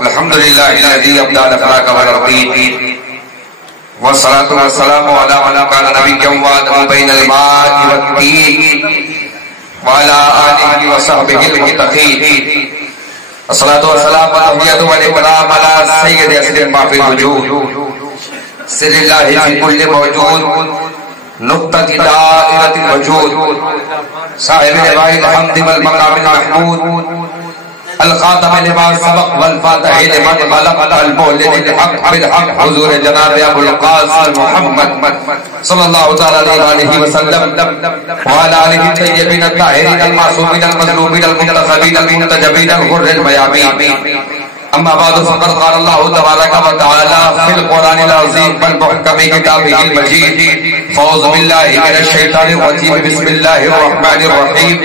الحمدللہ الذی ابدع الافلاک والارضین والصلاة والسلام علی من کان نبیا وآدم بین الماء والطین وعلی آلہ وصحبہ المتقین الصلاة والسلام والتحیۃ والاکرام علی سید اسد ما فی الوجود سر اللہ فی کل موجود نقطہ دائرۃ الوجود صاحب لواء الحمد والمقام المحمود الخاتم لما سبق والفاتح لمن خلق المولد الحق بالحق حضور جناب ابو القاسم محمد صلی اللہ علیہ وسلم وعلى آلہ الطیبین الطاہرین المعصومین المظلومین المنتخبین المنتجبین الغر الميامين. اما بعد فقد قال الله تبارك وتعالى في القرآن العظيم والمحكم كتابه المجيد فاعوذ بالله من الشيطان الرجيم بسم الله الرحمن الرحيم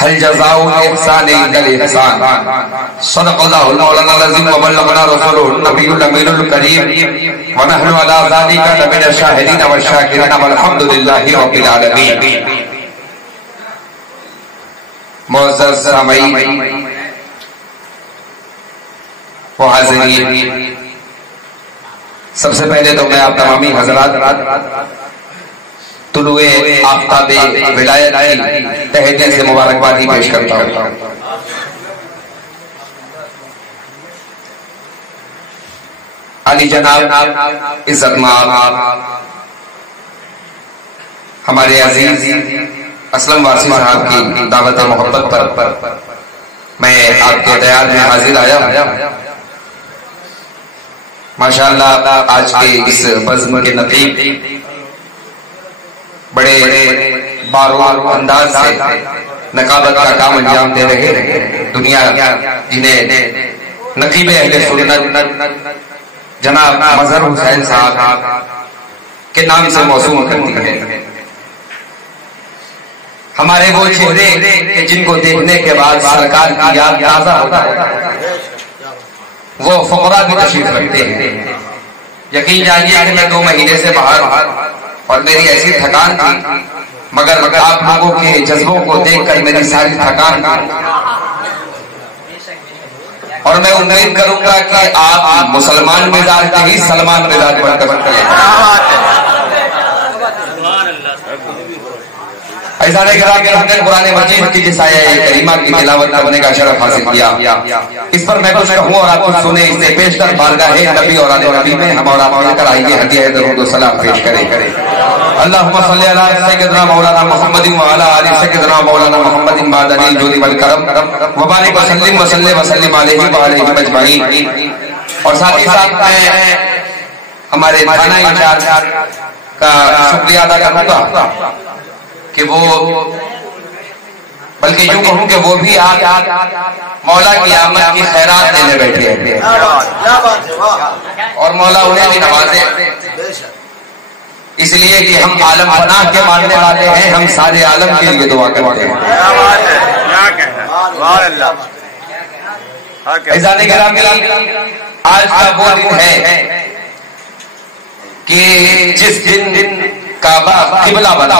هل جزاء الإحسان إلا الإحسان صدق الله المولانا العظيم وبلغنا رسوله النبي الأمين الكريم ونحن على ذلك لمن الشاهدين والشاكرين والحمد لله رب العالمين. معزز سامعین و حاضرین، سب سے پہلے تو میں آپ تمامی حضرات طلوع آفتاب ولایت کی تہہ دل سے مبارکبادی پیش کرتا ہوں. علی جناب عزت مآب ہمارے عزیز اسلم وارثی صاحب کی دعوت محبت پر میں آپ کے دیار میں حاضر آیا. ماشاءاللہ آج کے اس بزم کے نقیب بڑے بارور انداز سے نقابت کا کام انجام دے رہے دنیا جنہیں نقیب اہل سنت جناب مظہر حسین صاحب کے نام سے موسوم کرتی ہے. ہمارے وہ چہرے کہ جن کو دیکھنے کے بعد سرکار کی یاد تازہ ہوتا ہے، وہ فقراء بھی تشریف رکھتے ہیں. یقین جانیے کہ میں 2 مہینے سے باہر اور میری ایسی تھکان تھی، مگر آپ لوگوں کے جذبوں کو دیکھ کر میری ساری تھکان اور میں امید کروں گا کہ آپ مسلمان مزاج کے ہی سلمان مزاج بن کر چلیں. ایسا نہیں کرا کہ ہم نے قرآن مجید کی جس آیہ کریمہ کی تلاوت کرنے کا شرف حاصل کیا. اس پر میں کچھ کہوں اور آپ کچھ سنیں. اس سے پیش کر بارگاہ نبی اور آل نبی میں ہم اور آپ مل کر آئیے ہدیہ درود و سلام پیش کریں. اللہم صلی علی سیدنا مولانا محمد وعلی آل سیدنا مولانا محمد بعد الجود والکرم وبارک وسلم وسلم علیہ وعلیہ اجمعین. اور ساتھ ہی ساتھ میں ہمارے تھانہ انچارج کا شکریہ ادا کروں گا کہ وہ، بلکہ یوں کہوں کہ وہ بھی آج مولا کی آمد کی خیرات دینے بیٹھے ہیں اور مولا انہیں بھی نوازے، اس لیے کہ ہم عالم پناہ کے ماننے والے ہیں. ہم سارے عالم کے لیے دعا کرتے ہیں. عزیزان گرامی، آج کا وہ دن ہے کہ جس دن کعبہ قبلہ بنا،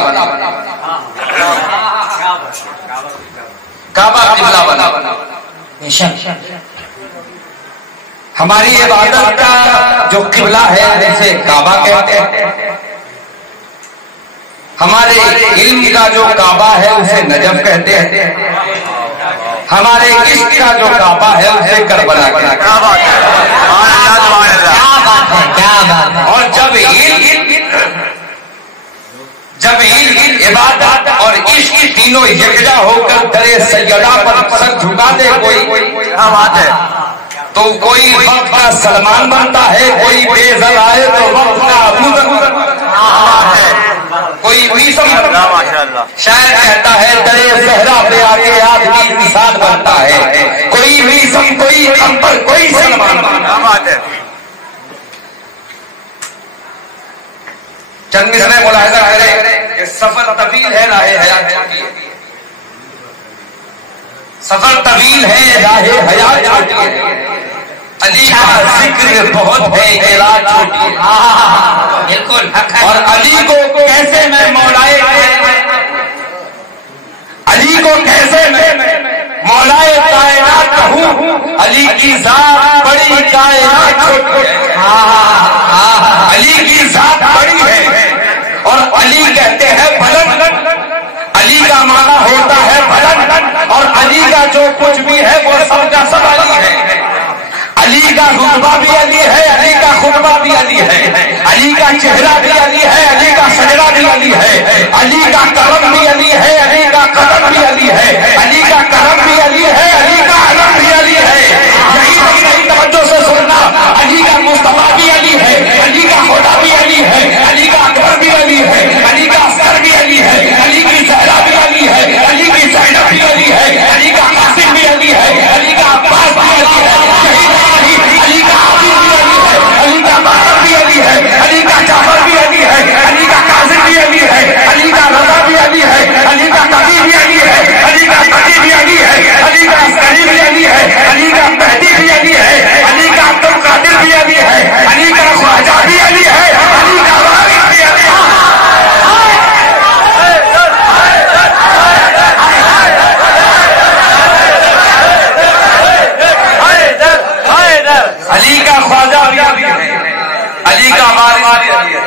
کعبہ قبلہ بنا. ہماری عبادت کا جو قبلہ ہے اسے کعبہ کہتے ہیں. ہمارے علم کا جو کعبہ ہے اسے نجف کہتے ہیں. ہمارے عشق کا جو کعبہ ہے اسے کربلا کہتے ہیں. اور جب علم، عبادت اور عشق تینوں یکجا ہو کر درے سیدہ پر سر جھکا دے کوئی، تو کوئی وقت کا سلمان بنتا ہے، کوئی بے زل آئے تو وقت کا ابو ذر، کوئی شاعر کہتا ہے درے صحرا پہ آ کے آدمی انسان بنتا ہے، کوئی ویسم، کوئی امبر، کوئی سلمان بنتا ہے. چند مصرع ملاحظہ کریں کہ سفر طویل ہے، راہ حیات چھوٹی ہے. سفر طویل ہے، راہ حیات چھوٹی ہے. علی کا ذکر بہت ہے، علاج چھوٹی ہے. اور علی کو کیسے میں علی کو کیسے میں کی ذات بڑی کائنات چھوٹی ہے. علی کی ذات بڑی ہے اور علی کہتے ہیں بلند. علی کا معنی ہوتا ہے بلند اور علی کا جو کچھ بھی ہے وہ سب کا سب علی ہے. علی کا رتبہ بھی علی ہے, علی کا خطبہ بھی علی ہے, علی کا چہرہ بھی علی ہے, علی کا سجدہ بھی علی ہے, علی کا کرم بھی علی ہے, علی کا قدم بھی علی ہے, علی کا کرم بھی علی ہے, علی کا علم بھی علی ہے. یہی توجہ سے سننا, علی کا مصطفیٰ بھی علی ہے, علی کا خدا بھی علی ہے, علی کا اکبر بھی علی ہے, علی کا اصغر بھی علی ہے, علی کی زہرا بھی علی ہے, علی کی زینب بھی علی ہے, علی کا قاسم بھی علی ہے, علی کا عباس بھی علی ہے, علی کا عابد بھی علی ہے, علی کا باقر بھی علی ہے, علی کا جعفر بھی علی ہے, علی کا قاسم بھی علی ہے, علی کا رضا بھی علی ہے, علی کا تقی بھی علی ہے, علی کا تقی بھی علی ہے, علی کا عسکری بھی علی ہے, علی کا مہدی بھی علی ہے, علی کا عبد القادر بھی علی ہے, علی کا خواجہ بھی علی ہے, علی کا وارث بھی علی ہے. علی کا خواجہ بھی علی ہے, علی کا وارث بھی علی ہے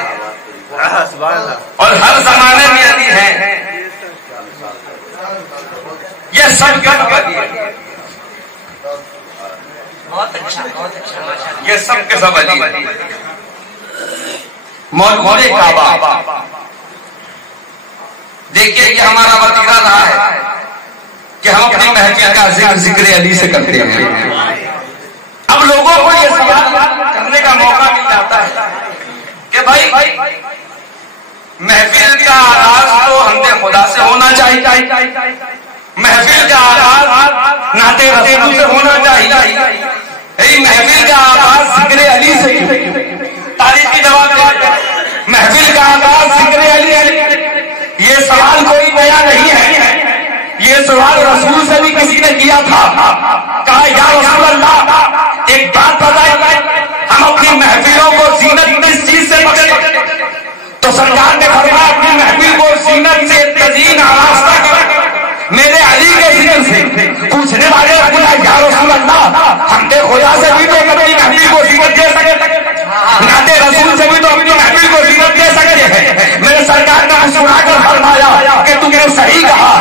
اور ہر زمانے میں علی ہے. یہ سب کیا علی ہے, یہ سب کے سب علی ہے. مولا کعبہ دیکھیے یہ ہمارا وظیفہ رہا ہے کہ ہم اپنی محفل کا ذکر علی سے کرتے ہیں. اب لوگوں کو یہ سوال کرنے کا موقع مل جاتا ہے کہ بھائی محفل کا آغاز تو حمد خدا سے ہونا چاہیے, محفل کا آغاز نعت رسول سے ہونا چاہیے, محفل کا آغاز ذکر علی سے. تاریخ کی جواب محفل کا آغاز ذکر علی سے. یہ سوال کوئی نیا نہیں ہے, یہ سوال رسول سے بھی کسی نے کیا تھا. کہا یا رسول اللہ ایک بات بتائیں, ہم اپنی محفلوں کو زینت کس چیز سے بچیں؟ تو سرکار نے فرمایا اپنی محفل کو زینت سے تزئین آراستہ کریں میرے علی کے ذکر سے. پوچھنے والے نے بولا یا رسول اللہ ہم نے خدا سے بھی تو اپنی محفل کو زینت دے سکے, نعت رسول سے بھی تو اپنی محفل کو زینت دے سکتے ہیں. میرے سرکار نے مسکرا کر فرمایا کہ تم نے صحیح کہا,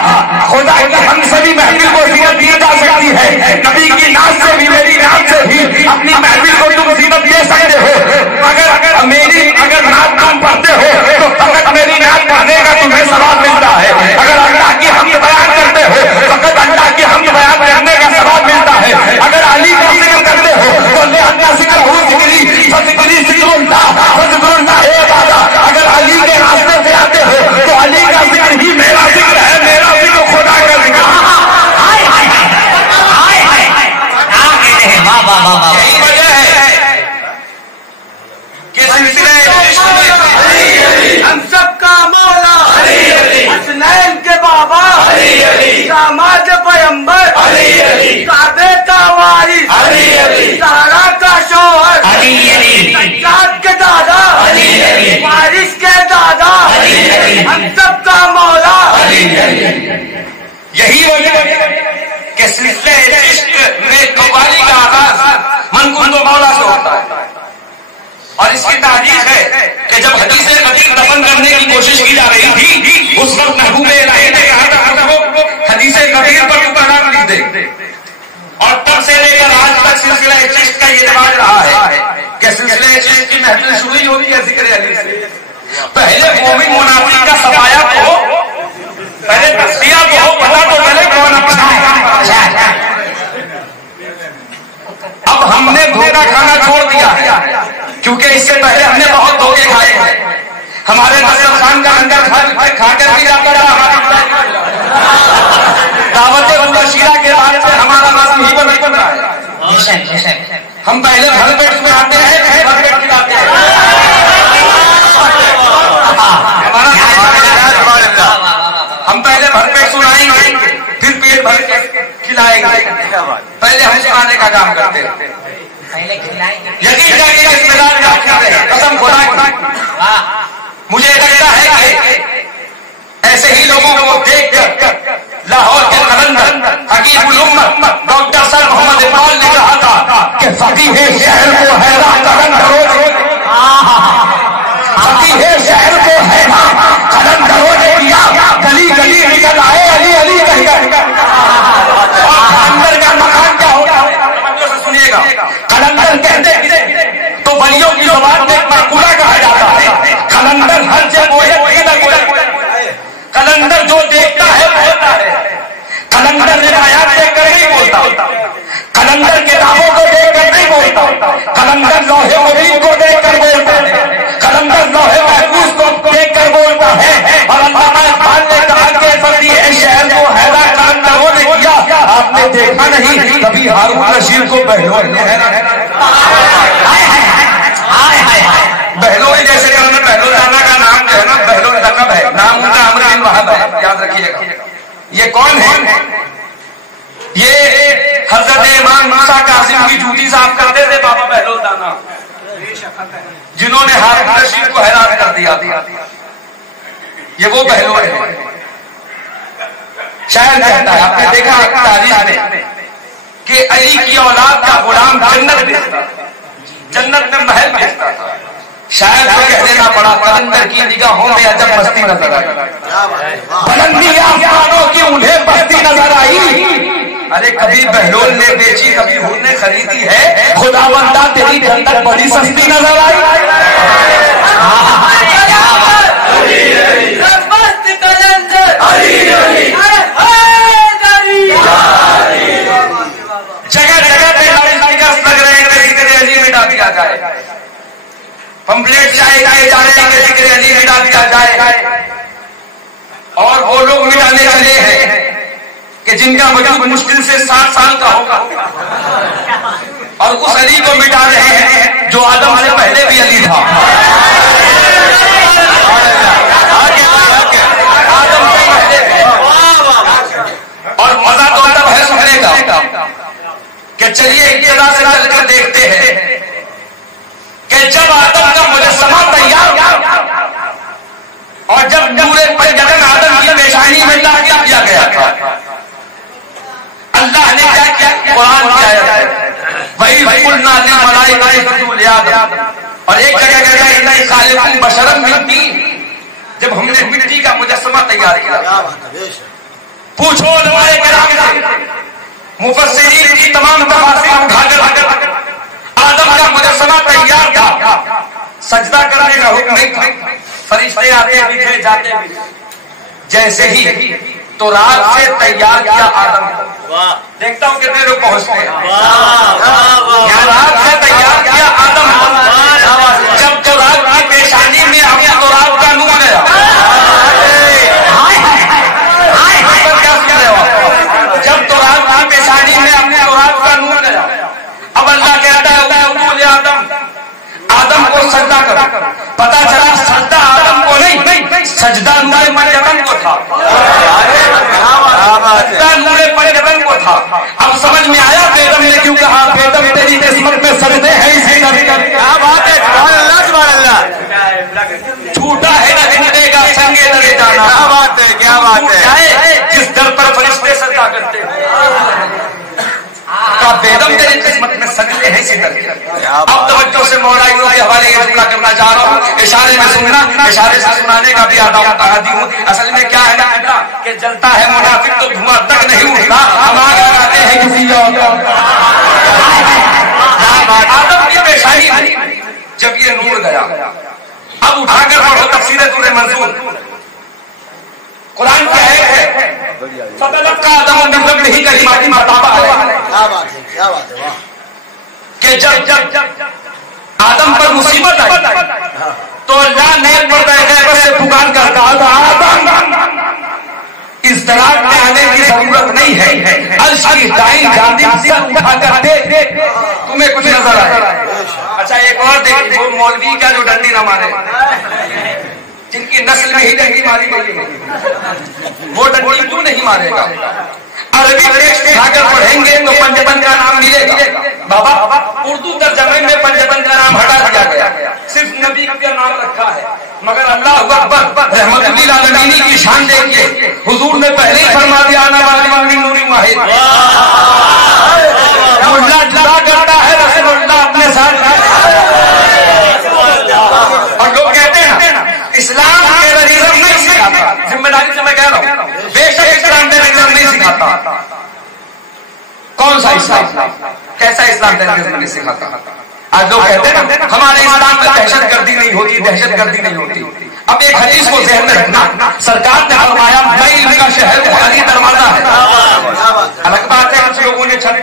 خدا کے ہم سے بھی محفل کو زینت دی جا سکتی ہے, نبی کی ناز سے بھی میری ناز سے بھی اپنی محفل کو تم زینت دے سکتے ہو. اگر نعت تم پڑھتے ہو تو فقط میری نعت پڑھنے کا تمہیں ثواب ملتا ہے, اگر اللہ کی حمد بیان کرتے ہو فقط اللہ کی حمد بیان کرنے کا ثواب ملتا ہے, اگر علی کا ذکر کرتے ہو تو اللہ ذکر ہو ذکری فذکری ذکر اللہ فذکر اللہ ہے عبادت. اگر علی کے راستے سے آتے ہو تو علی کا ذکر ہی میرا ذکر ہے, میرا ذکر خدا کا ذکر. یہی وجہ ہے کہ ہم سب کا مولا حسنین کے بابا داماد پیمبر کعبے کا وارث زہرا کا شوہر سجاد کے دادا وارث کے دادا ہم سب کا مولا. یہی وجہ کہ سلسلہ عشق میں قوالی کا آغاز من کن تو مولا سے ہوتا ہے. اور اس کی تاریخ ہے کہ جب حدیث قدیم دفن کرنے کی کوشش کی جا رہی تھی اس وقت محبوب الہی نے کہا تھا وہ حدیث قدیم پر مقرر لکھ دے. اور تب سے لے کر آج تک سلسلہ عشق کا یہ رواج رہا ہے کہ سلسلہ عشق کی محفل شروع ہوتی ہے ذکر علی سے. پہلے مومن منافق کا سفایا تو ہو, پہلے تصفیہ تو ہو, پتا تو چلے کون اچھا ہے. اب ہم نے دھوکہ کھانا چھوڑ دیا کیونکہ اس سے پہلے ہم نے بہت دھوکے کھائے ہیں. ہمارے نصر خان کا لنگر کھا کر بھی جاتا رہا, دعوت شیرہ کے بعد سے ہمارا نام ہی پر بن رہا ہے. ہم پہلے بھر پیٹ میں آتے ہیں, پھر بھر پیٹ میں آتے ہیں. ہم پہلے بھر پیٹ سنائیں گے پھر پیٹ بھر کے کھلائیں گے. پہلے ہم سنانے کا کام کرتے ہیں. قسم خدا مجھے لگتا ہے کہ ایسے ہی لوگوں کو دیکھ کر لاہور کے قلندر حکیم الامت ڈاکٹر سر محمد اقبال نے کہا تھا قلندر کتابوں کو دیکھ کر نہیں بولتا، قلندر لوہے مبین کو دیکھ کر بولتا ہے، قلندر لوہے محفوظ کو دیکھ کر بولتا ہے۔ اور علامہ اقبال نے کہا کہ فتح شہر کو حیران قلندروں نے کیا، آپ نے دیکھا نہیں کبھی ہارون رشید کو بہلول نے حیران۔ بہلول جیسے کرنا، بہلول دانا کا نام جو ہے نا، بہلول لقب ہے، نام ان کا عمرو بن وہب ہے، یاد رکھیے گا۔ یہ کون ہے؟ یہ حضرت امام موسیٰ قاسم کی جوتی صاف کرتے تھے بابا بہلول دانا، جنہوں نے ہارون رشید کو حیران کر دیا۔ یہ وہ بہلول ہے۔ شاید کہتا ہے، آپ نے دیکھا تاریخ میں کہ علی کی اولاد کا غلام جنت بھیجتا، جنت میں محل بھیجتا تھا۔ شاید وہ کہہ دینا پڑا قلندر کی نگاہوں میں عجب مستی نظر آئی، بلندی آسمانوں کی انہیں بستی نظر آئی۔ ارے کبھی بہلول نے بیچی، کبھی ہم نے خریدی ہے، خدا بندہ تیری جنت بڑی سستی نظر آئی۔ جگہ جگہ پہ لگ رہے ہیں کہ ذکر علی مٹا دیا جائے، پمفلیٹ چائے جا رہے ہیں کہ ذکر علی مٹا دیا جائے، اور وہ لوگ مٹانے والے ہیں کہ جن کا وجود مشکل سے 7 سال کا ہوگا، اور اس علی کو مٹا رہے ہیں جو آدم سے پہلے بھی علی تھا۔ اور مزہ تو تب ہے سننے کا کہ چلیے ابتدا سے چل کر دیکھتے ہیں کہ جب آدم کا مجسمہ تیار اور جب نور پنجتن آدم کی پیشانی میں لاگیا کیا گیا تھا، اللہ نے کیا کیا؟ قرآن کی آیت ہے وَإِذْ قُلْنَا لِلْمَلَائِكَةِ اسْجُدُوا لِآدَمَ، اور ایک جگہ کہتا ہے إِنَّا خَالِقٌ بَشَرًا مِنْ طِينٍ، جب ہم نے مٹی کا مجسمہ تیار کیا۔ پوچھو علماء کرام سے، مفسرین کی تمام تفاسیر اٹھا کر آدم کا مجسمہ تیار تھا، سجدہ کرنے کا حکم نہیں تھا، فرشتے آتے بھی تھے جاتے بھی تھے۔ جیسے ہی تو رات سے تیار کیا آدم کو، دیکھتا ہوں کتنے لوگ پہنچتے ہیں، رات سے تیار کیا آدم کو، جب تو رات کی پیشانی میں ہم تو رات کا نور گیا، جب تو رات کی پیشانی میں ہم تو رات کا نور گیا۔ اب اللہ کہتا ہے آدم کو سجدہ کرو، پتا چلا سجدہ آدم کو نہیں، سجدہ نور پنجتن کو تھا، سجدہ نور پنجتن کو تھا۔ اب سمجھ میں آیا بیدم نے کیوں کہا بیدم تیری قسمت میں سجدے ہیں اسی طرح۔ کیا بات ہے، سبحان اللہ سبحان اللہ۔ چھوٹا ہے نہ دے گا سنگے درے جانا، کیا بات ہے کیا بات ہے، جس در پر فرشتے سجدہ کرتے ہیں کا بیدم تیری قسمت میں سجدے ہیں اسی طرح۔ اب توجہ سے مولا کے حوالے یہ ذکر کرنا چاہ رہا ہوں، اشارے میں سننا، اشارے سے سنانے کا بھی عادی ہوں۔ اصل میں کیا ہے نا کہ جلتا ہے منافق تو دھواں تک نہیں اٹھتا، ہم آگ لگاتے ہیں کسی اور۔ آدم کی پیشانی جب یہ نور گیا، اب اٹھا کر پڑھو تفسیر دور منظور، قرآن کیا ہے فتلقى آدم من ربه کلمات فتاب علیہ، کہ جب آدم پر مصیبت آئی تو اللہ نے پردہ غیبت سے پکار کر کہا آدم اضطراب میں آنے کی ضرورت نہیں ہے، عرش کی دائیں جانب سے اٹھا کر دیکھ تمہیں کچھ نظر آئے۔ اچھا ایک اور دیکھ، وہ مولوی کا جو ڈنڈی نہ مارے، جن کی نسل میں ہی ڈنڈی ماری گئی ہے، وہ ڈنڈی کیوں نہیں مارے گا؟ عربی ٹیکسٹ اٹھا کر پڑھیں گے تو پنجتن کا نام ملے گا۔ بابا اردو ترجمے میں پنجتن کا نام ہٹا دیا گیا، صرف نبی کا نام رکھا ہے، مگر اللہ اکبر رحمت للعالمین کی شان دیکھیے، حضور نے پہلے ہی فرما دیا انا والی نوری واحد۔ اللہ جدا کرتا ہے، رسول اللہ اپنے ساتھ، اور لوگ کہتے ہیں اسلام ٹیررزم نہیں سکھاتا، ذمہ داری سے میں کہہ رہا ہوں، بے شک اسلام ٹیررزم نہیں سکھاتا۔ کون سا اسلام؟ کیسا اسلام ٹیررزم نہیں سکھاتا؟ آج لوگ کہتے ہیں ہمارے اسلام میں دہشت گردی نہیں ہوتی، دہشت گردی نہیں ہوتی۔ اب ایک حدیث کو ذہن میں رکھنا، سرکار نے فرمایا میں علم کا شہر بخاری دروازہ ہے۔ الگ بات ہے کچھ لوگوں نے چھت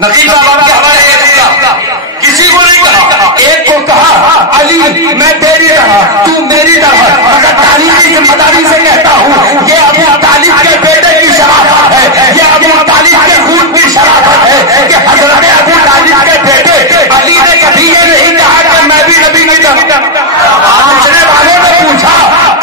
نقیب بابا کے حوالے کسی کو نہیں کہا، ایک کو کہا علی میں تیری طرح تو میری طرح، مگر تعلیم کی ذمہ داری سے کہتا ہوں یہ ابو طالب کے بیٹے کی شرافت ہے، یہ ابو طالب کے خون کی شرافت ہے کہ حضرت ابو طالب کے بیٹے علی نے کبھی یہ نہیں کہا کہ میں بھی نبی کی طرح۔ پوچھنے والے نے پوچھا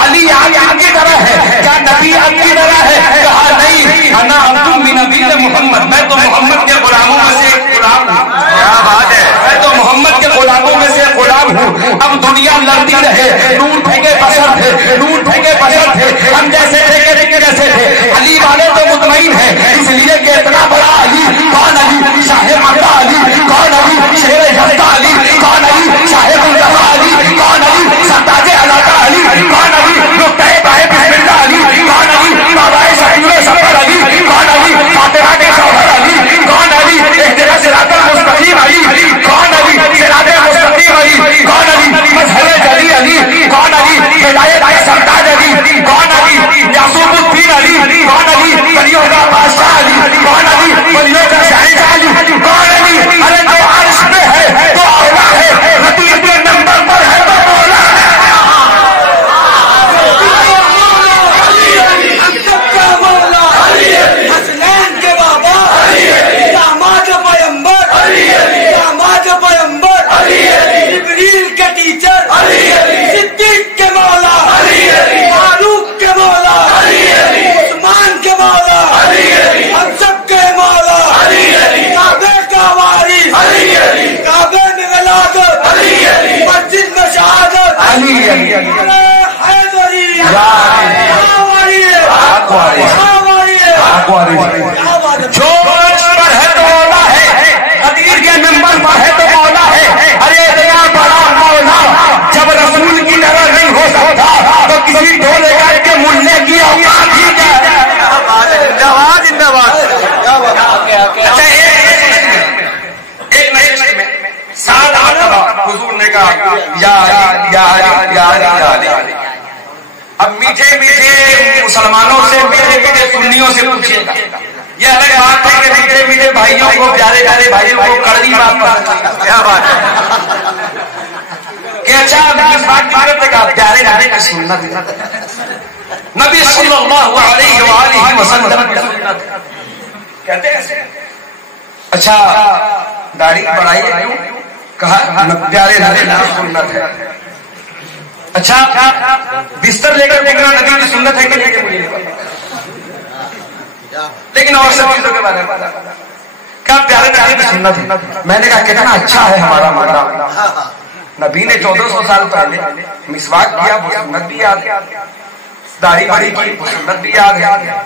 علی آپ کی طرح ہے کیا نبی آپ کی طرح ہے؟ کہا نہیں، انا عبد من نبی محمد، میں تو محمد کے غلاموں میں سے ایک غلام ہوں۔ کیا بات ہے، میں تو محمد کے غلاموں میں سے غلام ہوں۔ اب دنیا لڑتی رہے، نور پھینکے بشر تھے، نور پھینکے بشر تھے، ہم جیسے تھے کہ جیسے تھے۔ علی والے تو مطمئن ہیں، اس لیے کہ اتنا بڑا علی کون؟ علی شاہ مکہ علی کون؟ علی شیر یزدہ علی کون؟ علی صاحب الرحمہ علی کون؟ علی سرتاج علاقہ علی کون؟ علی نقطۂ بائے بسم اللہ علی کون؟ علی بابائے شکور سفر علی کون؟ علی فاتحہ کے شوہر علی کون؟ علی اہدنا صراط المستقیم علی کون؟ علی صراط مستقیم علی کون؟ علی مظہر جلی علی کون؟ علی ہدایت کے سرتاج علی کون؟ علی یعقوب الدین علی کون؟ علی ولیوں کا بادشاہ علی کون؟ علی ولیوں کا شہنشاہ علی کون؟ علی ارے جو عرش پہ ہے تو اولا ہے، رتیب کے نمبر پر ہے تو مولا ہے۔ سب کا مولا حسنین کے بابا، داماد پیمبر، داماد پیمبر، جبریل کے ٹیچر، صدیق کے مولا، فاروق کے مولا، عثمان کے مولا، ہم سب کے مولا، کعبے کا وارث، کعبے میں ولادت، مسجد میں شہادت، حیدری جو عرش پر ہے تو مولا ہے، قدیر کے نمبر پر ہے تو مولا ہے۔ ارے اتنا بڑا مولا جب رسول کی طرح نہیں ہو سکتا تو کسی ڈھولے کاٹ کے ملنے کی اوقات ہی کیا ہے؟ اچھا ایک نشست میں 7 مرتبہ حضور نے کہا یا علی یا علی یا علی یا علی۔ اب میٹھے میٹھے مسلمانوں سے، میٹھے میٹھے سنیوں سے پوچھیے گا، یہ الگ بات ہے کہ میٹھے میٹھے بھائیوں کو، پیارے پیارے بھائیوں کو کڑوی بات پر کیا بات ہے کہ اچھا اس بات کی طرف کہا پیارے پیارے کی سنت نبی صلی اللہ علیہ وآلہ وسلم کہتے ہیں اچھا داڑھی بڑھائی ہے کیوں؟ کہا پیارے پیارے کی سنت ہے۔ اچھا بستر لے کر دیکھنا نبی کی سنت ہے کہ نہیں؟ لیکن اور سب چیزوں کے بارے میں کیا پیارے پیارے کی سنت ہے؟ میں نے کہا کتنا اچھا ہے ہمارا مانا، نبی نے 1400 سال پہلے مسواک کیا، وہ سنت بھی یاد ہے، داڑھی بڑھی کی وہ سنت بھی یاد ہے۔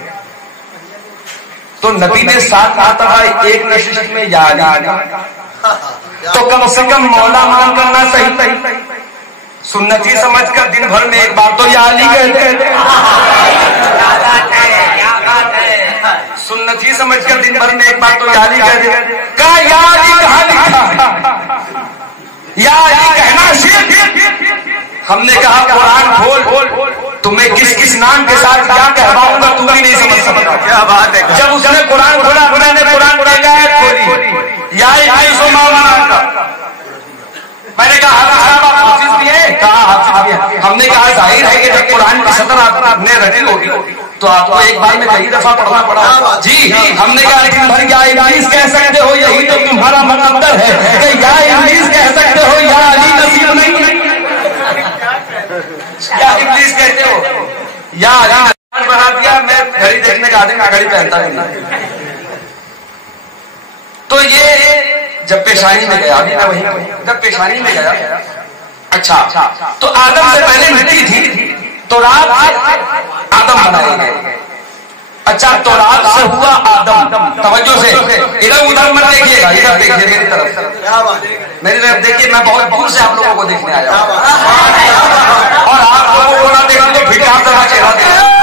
تو نبی نے 7 مرتبہ ایک نشست میں یا علی، تو کم سے کم مولا مان کرنا صحیح، سنتی سمجھ کر دن بھر میں ایک بار تو یا علی کہتے ہیں، سنتی سمجھ کر دن بھر میں ایک بار تو یا علی کہتے ہیں۔ کہا یا علی کہاں لکھا؟ یا علی کہنا شرک۔ ہم نے کہا قرآن کھول، تمہیں کس کس نام کے ساتھ کیا کہواؤں گا تم بھی نہیں سمجھ سکتا۔ کیا بات ہے، جب اس نے قرآن کھولا، میں نے قرآن کھولی یا ابلیس و ما منعک، میں نے کہا حافظ بھی ہے؟ کہا حافظ بھی ہے۔ ہم نے کہا ظاہر ہے کہ جب قرآن کی سطر آپ نے رٹی ہوگی تو آپ کو ایک بار میں کئی دفعہ پڑھنا پڑا۔ جی ہم نے کہا دن بھر یا ابلیس کہہ سکتے ہو، یہی تو تمہارا مقدر ہے کہ یا ابلیس کہہ سکتے ہو، یا علی نصیب نہیں، یا ابلیس کہتے ہو یا علی بنا دیا۔ میں گھڑی دیکھنے کا آدمی میں گھڑی پہنتا نہیں، تو یہ جب پیشانی میں گیا، جب پیشانی میں گیا، اچھا تو آدم سے پہلے مٹی تھی تو رات آدم بنائے گئے۔ اچھا تو رات سے ہوا آدم، توجہ سے ادھر ادھر مت دیکھیے گا، ادھر دیکھیے میری طرف، میری طرف دیکھیے، میں بہت دور سے آپ لوگوں کو دیکھنے آیا ہوں، اور آپ لوگوں کو نہ دیکھوں تو پھر آپ طرح چہرہ دیکھیں۔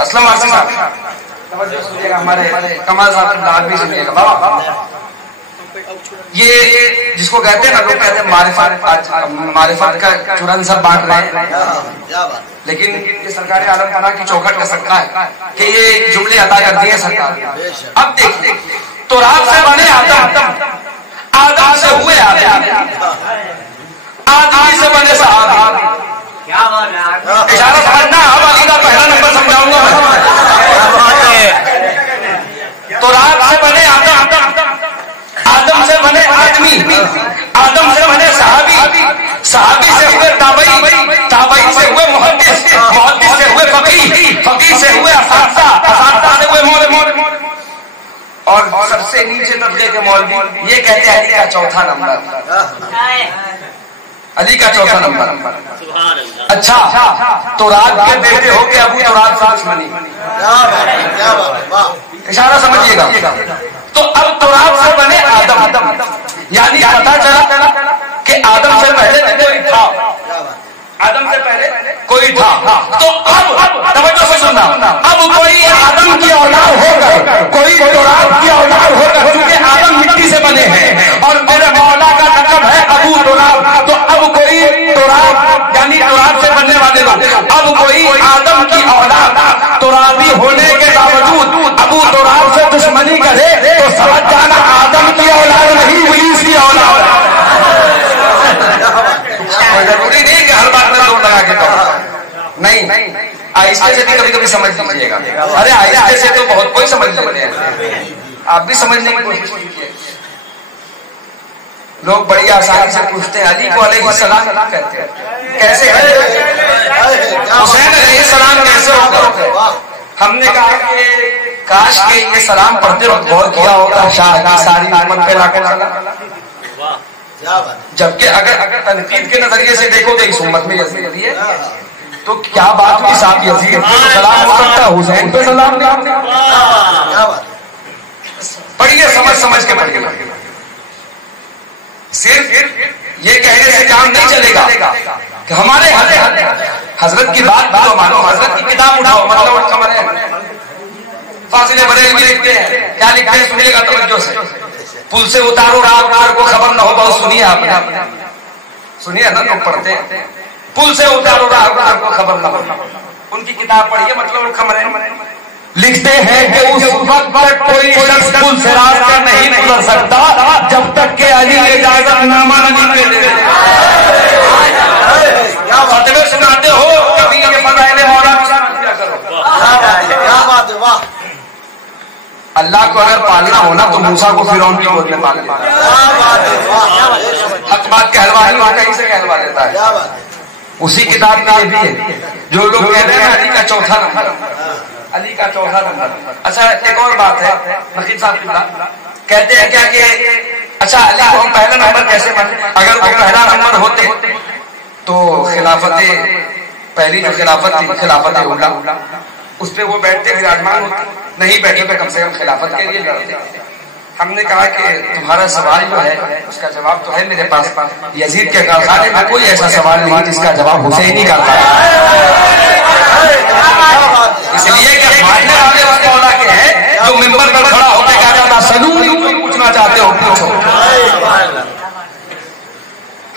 اسلم توجہ سنیے گا، ہمارے کمال صاحب کی دعوت بھی سنیے گا۔ بابا یہ جس کو کہتے ہیں نا لوگ کہتے ہیں معرفت کا چرن سب بانٹ رہے ہیں، لیکن یہ سرکار عالم تعالیٰ کی چوکھٹ کا صدقہ ہے کہ یہ جملے عطا کر دیے سرکار۔ اب دیکھیں تو رات سے بنے آدم، آدم سے ہوئے آدم، آدمی سے بنے صحابی۔ اشارہ سمجھنا، اب علی کا پہلا نمبر سمجھاؤں گا۔ تو رات سے بنے آدم، آدم سے بنے آدمی، آدم سے بنے صحابی، صحابی سے ہوئے تابعی، تابعی سے ہوئے محدث، محدث سے ہوئے فقیہ، فقیہ سے ہوئے اساتذہ، اساتذہ سے ہوئے مولوی، اور سب سے نیچے طبقے کے مولوی۔ یہ کہتے ہیں علی کا چوتھا نمبر، علی کا چوتھا نمبر۔ اچھا تو رات کے بیٹے ہو کے ابو تو رات سے دشمنی، اشارہ سمجھیے گا۔ تو اب تو رات سے بنے آدم، یعنی پتا چلا کہ آدم سے پہلے کوئی تھا، آدم سے پہلے کوئی تھا۔ تو اب توجہ سے سننا، اب کوئی آدم کی اولاد ہو کر، کوئی تراب کی اولاد ہو کر، کیونکہ آدم مٹی سے بنے ہیں اور میرے مولا کا لقب ہے ابو تراب، تو اب کوئی تراب یعنی تراب سے بننے والے لوگ، اب کوئی آدم کی اولاد ترابی ہونے کے باوجود ابو تراب سے دشمنی کرے تو سمجھ جانا آدم کی اولاد نہیں، ابلیس کی اولاد ہے۔ ضروری نہیں کہ ہر بات میں زور لگا کے نہیں، آہستہ سے بھی کبھی کبھی سمجھ لیجیے گا۔ ارے آہستہ سے تو بہت کوئی سمجھ لیتے ہیں، آپ بھی سمجھنے کی کوشش کیجیے۔ لوگ بڑی آسانی سے پوچھتے ہیں علی کو علیہ السلام کہتے ہیں، کیسے حسین علیہ السلام کیسے ہوگا؟ ہم نے کہا کہ کاش کہ یہ سلام پڑھتے وقت غور کیا ہوتا شاہ کی ساری امت پہ لا کے ڈالا، جبکہ اگر تنقید کے نظریے سے دیکھو تو اس امت میں یزید ہے تو کیا بات ہوئی، صاحب یزید پہ سلام ہو سکتا ہے، حسین پہ سلام نہیں۔ پڑھیے سمجھ کے پڑھیے، صرف یہ کہنے سے کام نہیں چلے گا کہ ہمارے حضرت کی بات تو مانو، حضرت کی کتاب اٹھاؤ، مطلب فاصلے بریلوی لکھتے ہیں، کیا لکھتے ہیں سنیے گا توجہ سے۔ پل سے اتارو رات کو خبر نہ ہو، بہت سنیے آپ نے، سنیے نا لوگ پڑھتے ہیں، پل سے اتارو رات کو خبر نہ ہو، ان کی کتاب پڑھیے، مطلب خبریں لکھتے ہیں کہ اس وقت پر کوئی شخص پل سے رات کا نہیں گزر سکتا جب تک کہ علی اجازت نامہ نہیں دے۔ فتوے سناتے ہو کبھی یہ فضائل مولا کرو۔ اللہ کو اگر پالنا ہونا تو موسیٰ کو فرعون کی گود میں پال لیتا ہے، حق بات کہلوا ہی وہاں کہیں سے کہلوا لیتا ہے۔ اسی کتاب میں یہ بھی ہے جو لوگ کہتے ہیں علی کا چوتھا نمبر، علی کا چوتھا نمبر۔ اچھا ایک اور بات ہے، نقیب صاحب کہتے ہیں کیا کہ اچھا علی کو ہم پہلا نمبر کیسے مانیں؟ اگر وہ پہلا نمبر ہوتے تو خلافت پہلی جو خلافت تھی خلافت اولا، اس پہ وہ بیٹھتے وراجمان ہوتے، نہیں بیٹھے تو کم سے کم خلافت کے لیے لڑتے۔ ہم نے کہا کہ تمہارا سوال جو ہے اس کا جواب تو ہے میرے پاس، یزید کے کارخانے میں کوئی ایسا سوال نہیں جس کا جواب حسین ہی کرتا ہے، اس لیے کہ ماننے والے اس مولا کے ہیں جو ممبر پر کھڑا ہو کے کہتا تھا سلوم تم پوچھنا چاہتے ہو پوچھو۔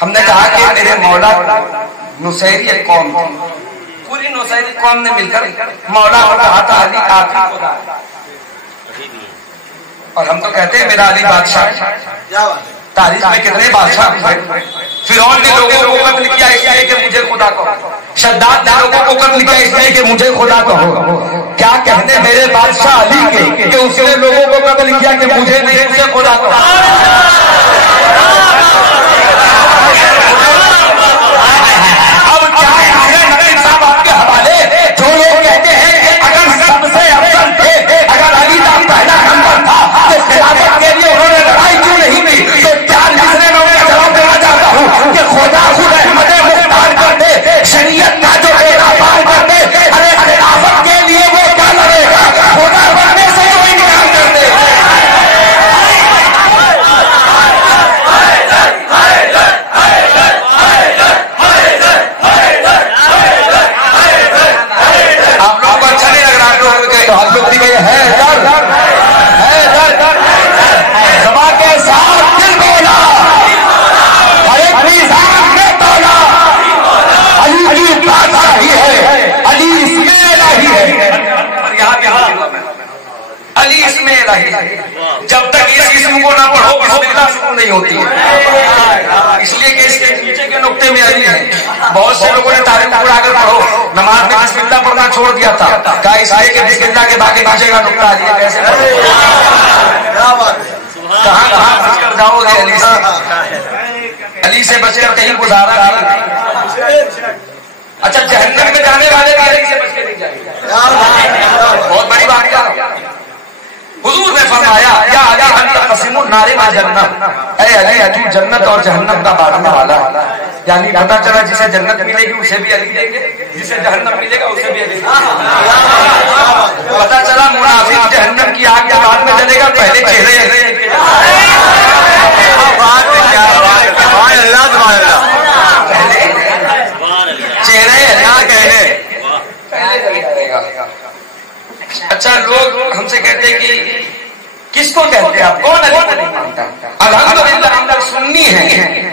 ہم نے کہا کہ میرے مولا نصیری ایک قوم تھی، پوری نصیری قوم نے مل کر مولا کو کہا تھا علی آخری خدا ہے، اور ہم تو کہتے ہیں میرا علی بادشاہ ہے۔ تاریخ میں کتنے بادشاہ ہوئے، فرعون نے لوگوں کو قتل کیا اس لیے کہ مجھے خدا کہو، شداد نے لوگوں کو قتل کیا اس لیے کہ مجھے خدا کہو، کیا کہنے میرے بادشاہ علی کے کہ اس نے لوگوں کو قتل کیا کہ مجھے نہیں اسے خدا کہو۔ اب کیا ہے نقیب صاحب آپ کے حوالے جو لوگ کہتے ہیں کہ اگر سب سے افضل تھے، اگر علی کا پہلا نمبر تھا تو خلافت کے لیے انہوں نے لڑائی کیوں نہیں کی؟ تو چار دوسرے میں انہیں جواب دینا چاہتا ہوں کہ خدا خود احمد مختار کر دے، شریعت کا جو بیڑا پار کر دے، ارے خلافت کے لیے وہ کیا لڑے گا؟ خدا بننے سے وہ انکار کر دے۔ نماز میں بسم اللہ پڑھنا چھوڑ دیا تھا، کہا اس لیے کہ بسم اللہ کے باقی پیچھے کا نقطہ علی ہے، کیسے کہاں کہاں بچ کر جاؤ گے علی سے، علی سے بچ کر کہیں گزارا نہیں۔ اچھا جہنم میں جانے والے بھی علی سے بچ کے نہیں جائیں گے، بہت بڑی بات کیا حضور نے فرمایا یا علی انت قسم النار ما جنت، اے علی تو جنت اور جہنم کا بانٹنے والا ہے، یعنی پتا چلا جسے جنت ملے گی اسے بھی علی دیں گے، جسے جہنم ملے گا اسے بھی علی دیں گے۔ پتا چلا منافق جہنم کی آگ کے بعد میں جلے گا، پہلے چہرے چہرے نہ کہے۔ اچھا لوگ ہم سے کہتے ہیں کہ کس کو کہتے ہیں آپ، کون علی کو نہیں مانتا؟ الحمدللہ ہم لوگ سنی ہیں،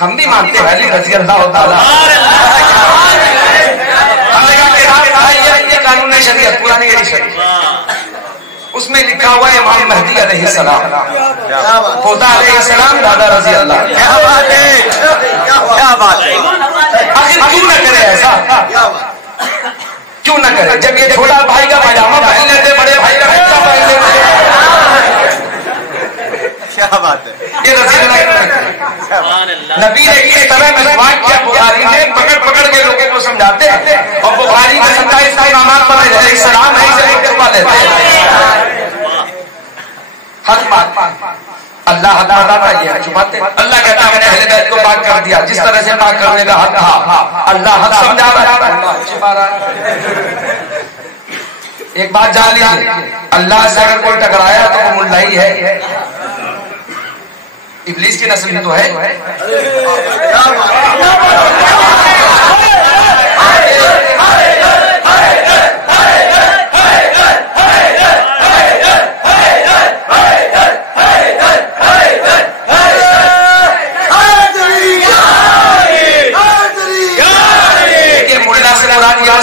ہم بھی مانتے ہیں علی رضی اللہ تعالیٰ۔ ہم نے کہا یہ قانون شریعت پرانی شریعت، اس میں لکھا ہوا ہے امام مہدی علیہ السلام، پوتا علیہ السلام، دادا رضی اللہ۔ کیا بات ہے، کیا بات ہے، آخر کیوں نہ کرے ایسا، کیوں نہ کرے؟ جب یہ چھوٹا بھائی کا پاجامہ پہن لیتے، بڑے بھائی کا کپڑا پہن لیتے، کیا بات ہے، یہ رضی اللہ۔ نبی نے اس طرح مسواک کیا، بخاری نے پکڑ پکڑ کے لوگوں کو سمجھاتے ہیں، اور بخاری میں 27 امامات پر علیہ السلام ہے سے چھپا لیتے ہیں۔ حق بات اللہ تعالیٰ کا یہ ہے، چھپاتے اللہ کہتا ہے میں نے اہل بیت کو پاک کر دیا، جس طرح سے پاک کرنے کا حق تھا اللہ حق سمجھا رہا ہے، چھپا رہا ہے۔ ایک بات جان لیجیے، اللہ سے اگر کوئی ٹکرایا تو وہ ملا ہی ہے، ابلیس کی نسل تو ہے۔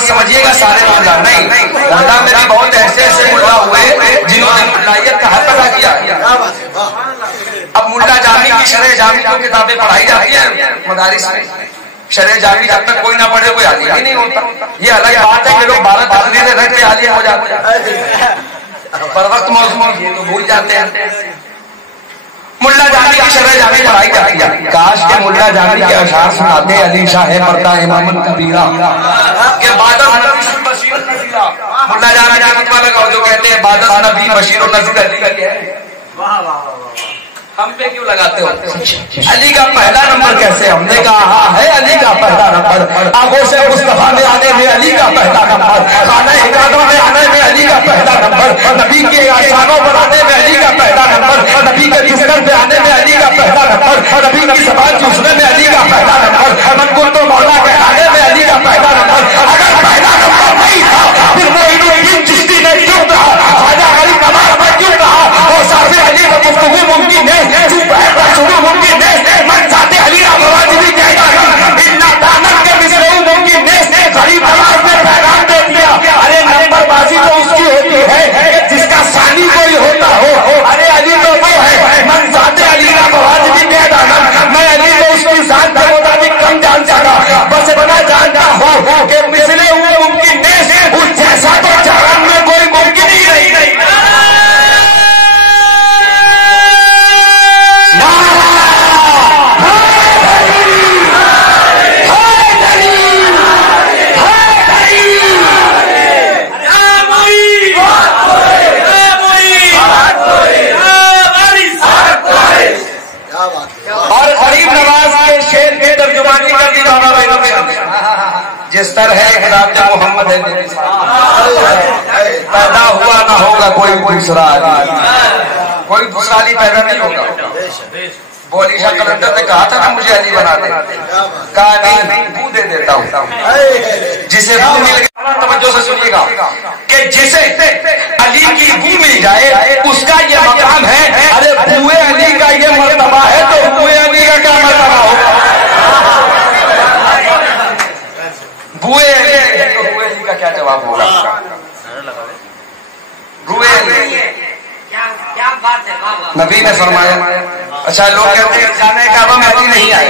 سمجھیے گا سارے ملا نہیں، ملا میں بھی بہت ایسے ایسے ملا ہوئے جنہوں نے ملائیت کا حق ادا کیا۔ اب ملا جامی کی شرح جامی کو کتابیں پڑھائی جاتی ہیں مدارس میں، شرح جامی جب تک کوئی نہ پڑھے کوئی عالم ہی نہیں ہوتا۔ یہ الگ بات ہے کہ لوگ 12 تقریریں رکھ کے عالم ہو جاتے ہیں، پر وقت موضوع تو بھول جاتے ہیں۔ ملا جامی کی شرح جامی پڑھائی جاتی ہے، کاش کے ملا جامی کے اشعار سناتے علی شاہ پڑھتا امامن کبیرہ کہ بادل نبی بشیر نذیرہ، ملا جامی کا خطبہ لگاؤ جو کہتے ہیں بادل نبی بشیر نذیر علی کا کیا ہے، ہم پہ کیوں لگاتے ہو؟ علی کا پہلا نمبر کیسے؟ ہم نے کہا ہے علی کا پہلا نمبر، آنکھوں سے مصطفیٰ میں آنے میں علی کا پہلا نمبر، خانہ حکایتوں میں آنے میں علی کا پہلا نمبر، نبی کے آشانوں پر آنے میں علی کا پہلا نمبر، نبی کے بستر پہ آنے میں علی کا پہلا نمبر، نبی کی زبان چوسنے میں علی کا پہلا نمبر، من کو تو مولا کہلانے میں علی کا پہلا نمبر۔ اگر پہلا نمبر نہیں تھا پھر وہ الدین چشتی نے کیوں کہا، خواجہ غریب نواز نے کیوں کہا، اور صاحب علی کا گفتگو ممکن ہے، ممکن ہے، من ذات علی آبادی بھی کہتا ہے اتنا دانت کے مصرے ممکن ہے، غریب نواز نے پیغام دے دیا۔ ارے نمبر بازی تو اس کی ہوتی ہے جس کا ثانی کوئی ہوتا ہو، ارے علی تو وہ ہے، من ذات علی آبادی بھی کہتا ہے میں علی کو اس کی ذات کے مطابق کم جانتا تھا، بس اتنا جانتا ہوں کہ مصرے ہوئے ممکن ہے، اس جیسا تو جہان میں کوئی ممکن ہی نہیں۔ اور غریب نواز کے شعر کی ترجمانی کر دی بابا بھائی جس طرح ہے خطاب محمد ہے پیدا ہوا نہ ہوگا کوئی دوسرا علی، کوئی دوسرا علی پیدا نہیں ہوگا۔ وہ علی شاہ کلندر نے کہا تھا نا مجھے علی بنا دے، کہا نہیں بو دے دیتا ہوں، جسے بو مل گیا توجہ سے سنیے گا کہ جسے علی کی بو مل جائے اس کا یہ مقام ہے، ارے بوئے علی کا یہ مرتبہ ہے تو بوئے علی کا کیا مرتبہ ہوگا؟ بوئے علی کا کیا جواب ہوگا؟ روئے علی نبی نے فرمایا۔ اچھا لوگ کہتے ہیں جانے کعبہ میں علی نہیں آئے،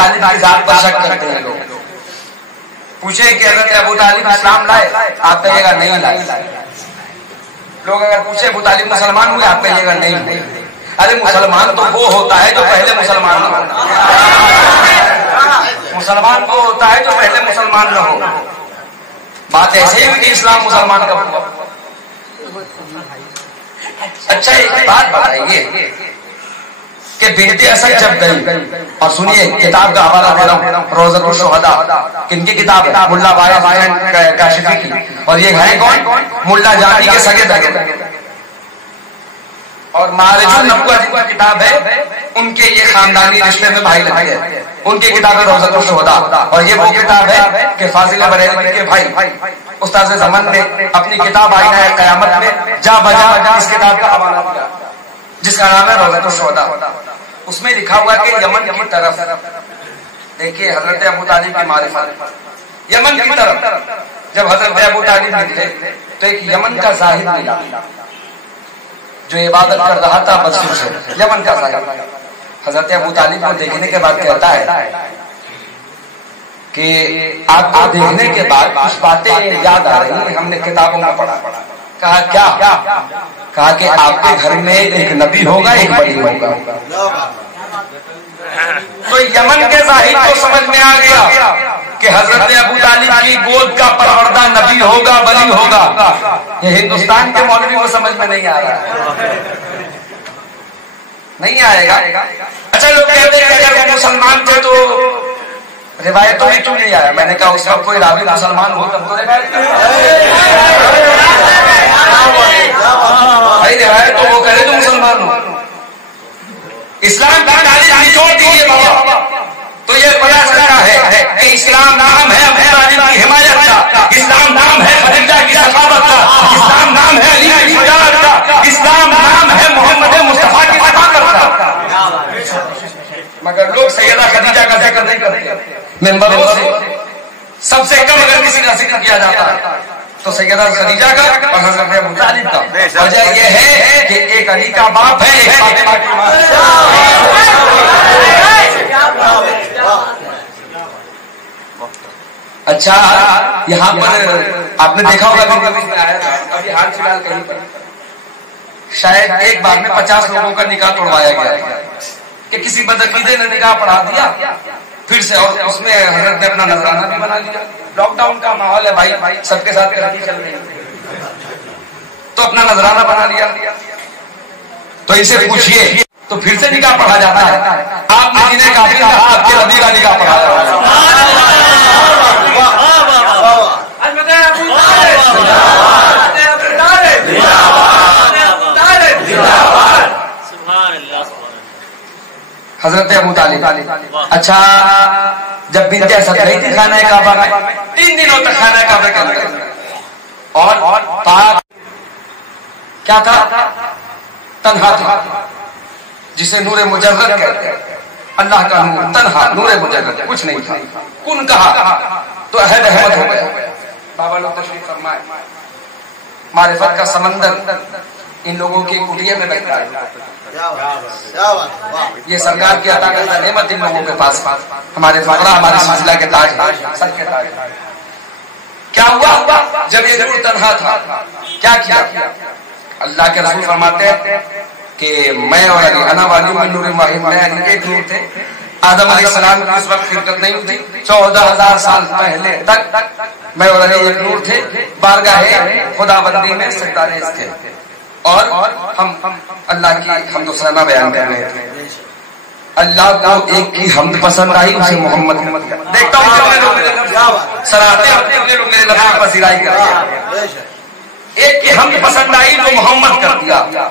طالب کی ذات پر شک کرتے ہیں لوگ. پوچھے کہ حضرت ابو طالب اسلام لائے, آپ کہیے گا نہیں لائے. لوگ اگر پوچھے ابو طالب مسلمان ہوئے, آپ کہیے گا نہیں. ارے مسلمان تو وہ ہوتا ہے جو پہلے مسلمان نہ ہو. مسلمان وہ ہوتا ہے جو پہلے مسلمان نہ ہو. بات ایسے ہی ہوئی کہ اسلام مسلمان کا ہوا. اچھا ایک بات بتائیے کہ بنت اسد جب گئی, اور سنیے کتاب کا حوالہ دے رہا ہوں, روضۃ الشہداء. کن کی کتاب ہے؟ ملا وائز کاشفی کی. اور یہ ہے کون؟ ملا جانی کے سگے دگے. اور معارج النبوہ کی کتاب ہے, ان کے یہ خاندانی رشتے میں بھائی لگے ہیں. ان کی کتاب ہے روضۃ الشہداء. اور یہ وہ کتاب ہے کہ فاضل بریلوی کے بھائی استاد زمن نے اپنی کتاب آئینہ قیامت میں جا بجا اس کتاب کا حوالہ دیا, جس کا نام ہے روضۃ الشہداء. اس میں لکھا ہوا کہ یمن کی طرف, دیکھیے حضرت ابو طالب کی معرفت, یمن کی طرف جب حضرت ابو طالب نکلے تو ایک یمن کا زاہد ملا جو عبادت کر رہا تھا بصور سے. یمن کا زاہد حضرت ابو طالب کو دیکھنے کے بعد کہتا ہے کہ آپ کو دیکھنے کے بعد کچھ باتیں یاد آ رہی ہیں, ہم نے کتابوں میں پڑھا. کہا کیا؟ کہا کہ آپ کے گھر میں ایک نبی ہوگا, ایک ولی ہوگا. تو یمن کے زاہد کو سمجھ میں آ گیا کہ حضرت ابو طالب کی گود کا پروردہ نبی ہوگا, ولی ہوگا. یہ ہندوستان کے مولوی کو سمجھ میں نہیں آ رہا ہے, نہیں آئے گا. اچھا لوگ کہتے ہیں اگر وہ مسلمان تھے تو روایتوں میں کیوں نہیں آیا؟ میں نے کہا اس وقت کوئی راوی مسلمان ہو تب تو روایت تو وہ کہے تو مسلمان ہو. اسلام کی تعلیم چھوڑ دیجیے بابا, تو یہ پتا چلتا ہے کہ اسلام نام ہے ابو طالب کی حمایت کا, اسلام نام ہے خدیجہ کی سخاوت کا, اسلام نام ہے علی کی شجاعت کا, اسلام نام ہے محمد مصطفیٰ کی صداقت کا. مگر لوگ سیدہ خدیجہ کا ذکر نہیں کرتے. ممبروں سے سب سے کم اگر کسی کا ذکر کیا جاتا ہے تو سیدہ خدیجہ کا اور حضرت ابو طالب کا. وجہ یہ ہے کہ ایک علی کا باپ ہے, ایک فاطمہ کی ماں. اچھا یہاں پر آپ نے دیکھا ہوگا ابھی حال فی الحال کہیں پر شاید ایک بار میں 50 لوگوں کا نکاح توڑوایا گیا کہ کسی بدعقیدے نے نکاح پڑھا دیا پھر سے, اور اس میں حضرت نے اپنا نذرانہ بھی بنا لیا. لاک ڈاؤن کا ماحول ہے بھائی, سب کے ساتھ ترقی چل رہی ہے تو اپنا نذرانہ بنا لیا. تو اسے پوچھیے تو پھر سے نکاح پڑھا جاتا ہے. آپ نے جنہیں کافی کہا آپ کے نبی کا نکاح پڑھا جاتا ہے. حضرت ابو طالب. اچھا جب بنت اسد گئی تھی خانہ کعبہ میں 3 دنوں تک خانہ کعبہ کے اندر, اور پاک کیا تھا؟ تنہا تھا, جسے نور مجرد کہتے ہیں. اللہ کا نور تنہا, نور مجرد, کچھ نہیں تھا. کن کہا تو عہد احمد ہو گیا. بابا لوگ تشریف فرمائے. معرفت کا سمندر ان لوگوں کی کٹیا میں بہتا ہے. یہ سرکار کی عطا کردہ نعمت ان لوگوں کے پاس, ہمارے فقراء ہمارے سلسلہ کے تاج, سر کے تاج. کیا ہوا جب یہ نور تنہا تھا؟ کیا کیا؟ اللہ کے رسول فرماتے ہیں کہ میں اور علی انا والی من نور واحد, میں علی کے ایک نور تھے. آدم علیہ السلام کی اس وقت خلقت نہیں ہوئی, 14,000 سال پہلے تک میں اور علی ایک نور تھے. بارگاہ خدا بندی میں سجدہ تھے, اور ہم اللہ کی حمد و ثنا بیان کر رہے تھے. اللہ کو ایک کی حمد پسند آئی, اسے محمد. دیکھتا ہوں سراہتے اپنے لوگ میرے لفظ پذیرائی کر رہے ہیں. ایک کی حمد پسند آئی تو محمد کر دیا.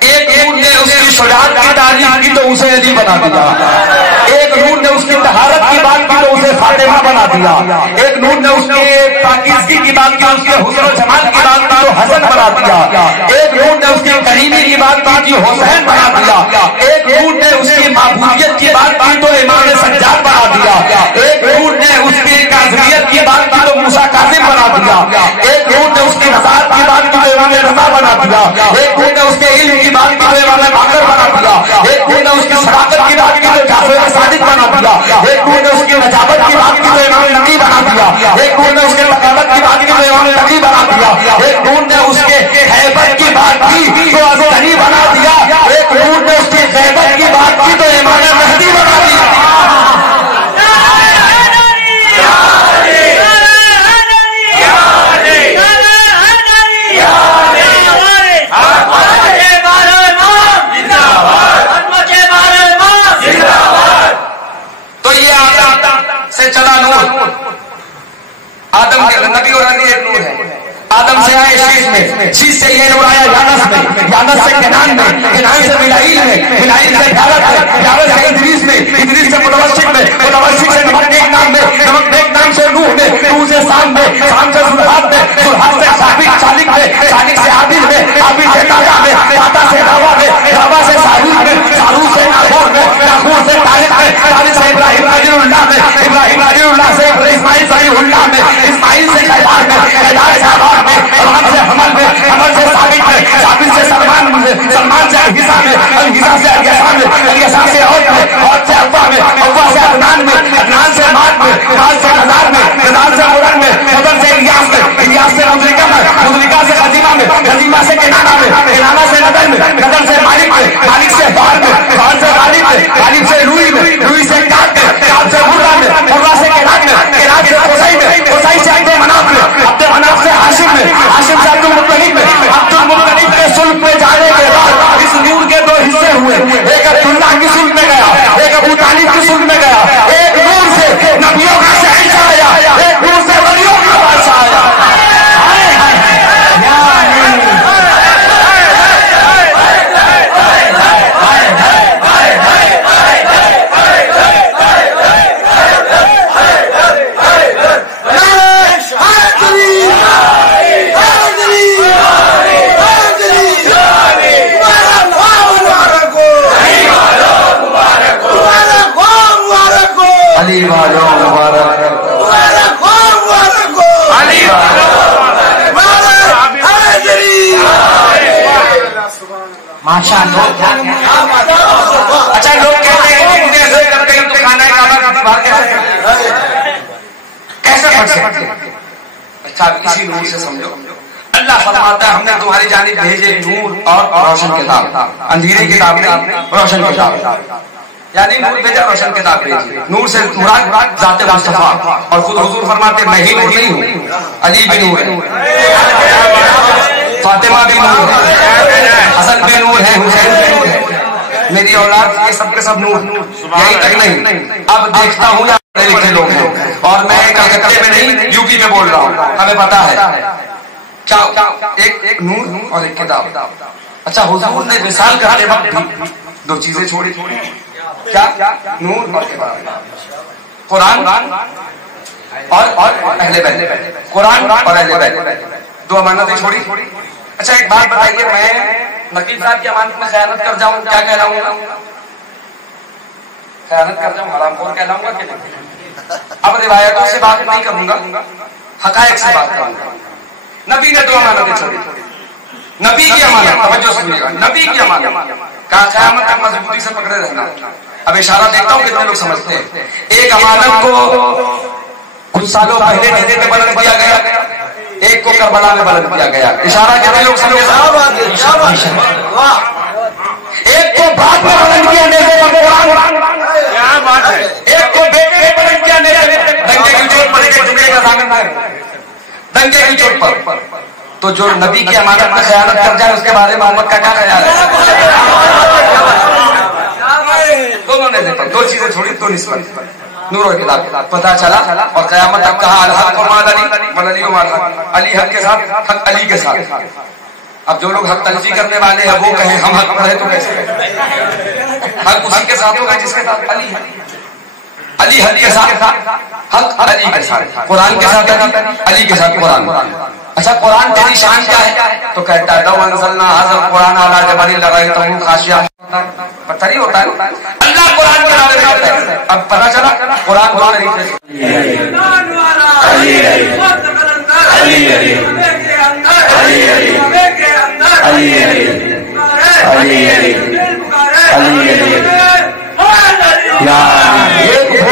ایک نور نے اس کی شجاعت کی تعریف کی تو اسے علی بنا دیا. ایک نور نے اس کی طہارت کی بات کی تو اسے فاطمہ بنا دیا. ایک نور نے اس کی پاکیزگی کی بات کی, اس کے حسن و جمال کی بات کی تو حسن بنا دیا. ایک نور نے اس کی کریمی کی بات کی تو حسین بنا دیا. ایک نور نے اس کی معبودیت کی بات کی تو امام سجاد بنا دیا. ایک نور نے اس کی کاظمیت کی بات کی تو موسیٰ کاظم بنا دیا. ایک نور نے اس کی رضاعت کی بات کی تو امام رضا بنا دیا. ایک نور نے اس کے علم کی بات کی تو امام باقر بنا دیا. ایک نور نے اس کی صداقت کی بات کی تو جعفر صادق بنا بنا دیا، ایک نور نے اس کی نجابت کی بات کی تو امام نقی بنا دیا، ایک نور نے اس کے ثقافت کی بات کی تو امام نقی بنا دیا، ایک نور نے اس کے ہیبت کی بات کی تو ازہری بنا دیا، ایک نور نے اس کی غیبت کی بات کی تو امام مہدی بنا دیا۔ سے چلا نور، آدم کے نبی اور نبی ایک نور ہے، آدم سے آئے شیش میں، شیش سے یہ نور آیا یانس میں، یانس سے کنان میں، کنان سے میلائیل میں، میلائیل سے بھیارت میں، بھیارت سے ادریس میں، ادریس سے متوسط میں، متوسط سے نمک ایک نام میں، نمک ایک نام سے نوح میں، نوح سے سام میں، سام سے ذوالحد میں، ذوالحد سے صالح میں، صالح سے عابد میں، عابد سے تاتا میں، تاتا سے روا میں، روا سے صاروخ میں، صاروخ سے ناخور میں، ناخور سے طارق میں، طارق سے ابراہیم خلیل اللہ میں، ابراہیم خلیل اللہ سے اسماعیل خلیل اللہ میں، اسماعیل سے قیدار میں، قیدار سے آباد میں، آباد سے حمل میں، حمل سے ثابت میں، ثابت سے سلمان میں، سلمان سے الحسا میں، الحسا سے الیسا میں، الیسا سے عود میں، عود سے ابا میں، ابا سے عدنان میں، عدنان سے ماد میں، ماد سے نزار میں، نزار سے مدن میں، مدن سے الیاس میں، الیاس سے مدرکہ میں، مدرکہ سے خزیمہ میں، خزیمہ سے کنانہ میں، کنانہ سے ندر میں، ندر سے مالک میں، مالک سے بار میں، بار سے غالب میں، غالب سے روئی میں، روئی سے کاٹ میں، کاٹ سے مرہ میں، مرہ سے کنان میں، کنان سے قصی میں، قصی سے عبد مناف میں، عبد مناف سے ہاشم میں، ہاشم سے عبد المطلب میں، عبد المطلب کے سلب میں جانے کے بعد اس نور کے دو حصے ہوئے، ایک عبداللہ کی سلب میں گیا، ایک ابو طالب کی سلب میں گیا، ایک نور سے نبیوں کا شہنشاہ آیا، ایک نور سے ولیوں کا بادشاہ آیا۔ علی والوں مبارک ماشاء اللہ۔ اچھا لوگ کہتے ہیں کہ مجھے ایسے کرتے ہیں تو کھانا ہے کعبہ کی بات کیسے پڑھ سکتے ہیں؟ اچھا اسی نور سے سمجھو، اللہ فرماتا ہے ہم نے تمہاری جانب بھیجے نور اور روشن کتاب، اندھیری کتاب نہیں روشن کتاب، یعنی نور بھیجا روشن کتاب بھیجی، نور سے مراد ذات مصطفیٰ، اور خود حضور فرماتے میں ہی نور نہیں ہوں، علی بھی نور ہے، فاطمہ بھی نور ہے، حسن بھی نور ہے، حسین بھی نور ہے، میری اولاد یہ سب کے سب نور، یہی تک نہیں اب دیکھتا ہوں یا لکھے لوگ ہیں، اور میں کلکتے میں نہیں یو پی میں بول رہا ہوں، ہمیں پتا ہے کیا ایک نور اور ایک کتاب۔ اچھا حضور نے وصال کرتے وقت دو چیزیں چھوڑی، کیا؟ نور اور کتاب، قرآن اور اہل بیت، قرآن اور اہل بیت، دو امانتیں چھوڑی۔ اچھا ایک بات بتائیے، میں نقیب صاحب کی امانت میں خیانت کر جاؤں کیا کہلاؤں گا؟ خیانت کر جاؤں حرام خور کہلاؤں گا کہ نہیں؟ اب روایتوں سے بات نہیں کروں گا، حقائق سے بات کروں گا۔ نبی نے دو امانتیں چھوڑی، نبی کی امانت، توجہ سنیے گا، نبی کی امانت کہا قیامت تک مضبوطی سے پکڑے رہنا۔ اب اشارہ دیکھتا ہوں کتنے لوگ سمجھتے ہیں، ایک امانت کو کچھ سالوں پہلے ڈھیرے میں بلند کیا گیا، ایک کو کربلا میں بلند کیا گیا، اشارہ کتنے لوگ سمجھے؟ ایک کو بعد میں بلند کیا نیزے پر قرآن، ایک کو بیٹے میں بلند کیا نیزے دنگے کی چوٹ پر، ایک جملے کا ضامن ہے دنگے کی چوٹ پر۔ تو جو نبی کی امانت میں خیانت کر جائے اس کے بارے میں محمد کا کیا خیال ہے؟ دونوں نے دو چیزیں چھوڑی، دو نسبت، نور و کتاب، پتہ چلا اور قیامت تک کہا الحق مع علی وعلی مع علی، حق کے ساتھ، حق علی کے ساتھ۔ اب جو لوگ حق تلفی کرنے والے ہیں وہ کہیں ہم حق پر ہیں تو کیسے کہیں؟ حق اسی کے ساتھ ہوگا جس کے ساتھ علی ہے، علی حق کے ساتھ، حق علی کے ساتھ، قرآن کے ساتھ علی کے ساتھ قرآن۔ اچھا قرآن تیری شان کیا ہے؟ تو کہتا ہے لو انزلنا ھذا القرآن علی جبل لرأیتہ خاشعا، پتہ نہیں ہوتا ہے اللہ قرآن کے بارے میں کہتا ہے۔ اب پتہ چلا قرآن دو طریقے سے، علی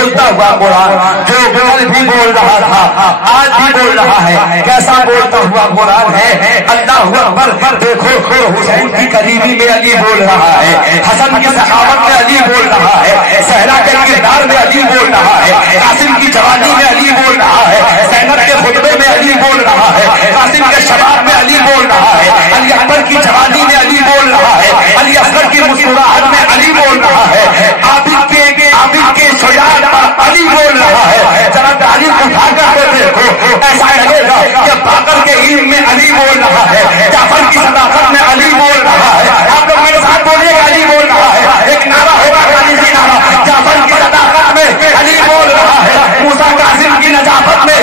بولتا ہوا قرآن جو کل بھی بول رہا تھا آج بھی بول رہا ہے. کیسا بولتا ہوا قرآن ہے. اللہ اکبر. دیکھو حسین کی قریبی میں علی بول رہا ہے, حسن کی سخاوت میں علی بول رہا ہے, صحرا کے کردار میں علی بول رہا ہے, قاسم کی جوانی میں علی بول رہا ہے, زینب کے خطبے میں علی بول رہا ہے, قاسم کے شباب میں علی بول رہا ہے, علی اکبر کی جوانی میں علی بول رہا ہے, علی اصغر کی مسکراہٹ میں علی بول رہا ہے, عابد کے شجاعت پر علی بول رہا ہے. ذرا علی کو اٹھا کر کے دیکھو, ایسا لگے گا کہ باقر کے علم میں علی بول رہا ہے, جعفر کی صداقت میں علی بول رہا ہے. آپ لوگ میرے ساتھ بولیے گا علی بول رہا ہے. ایک نعرہ ہوگا غازی نعرہ, جعفر کی صداقت میں علی بول رہا ہے, موسیٰ قاسم کی نجابت میں,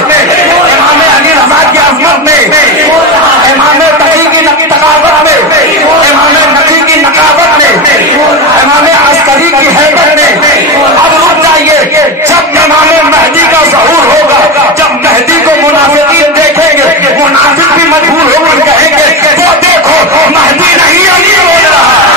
امام علی رضا کی عظمت میں, امام تقی کی ثقافت میں, امام نقی کی نقابت میں, امام عسکری کی حیبت میں. اب رک جائیے, جب امام مہدی کا ظہور ہوگا, جب مہدی کو منافقین دیکھیں گے, منافق بھی مجبور ہو کر کہیں گے وہ دیکھو مہدی نہیں علی بول رہا ہے.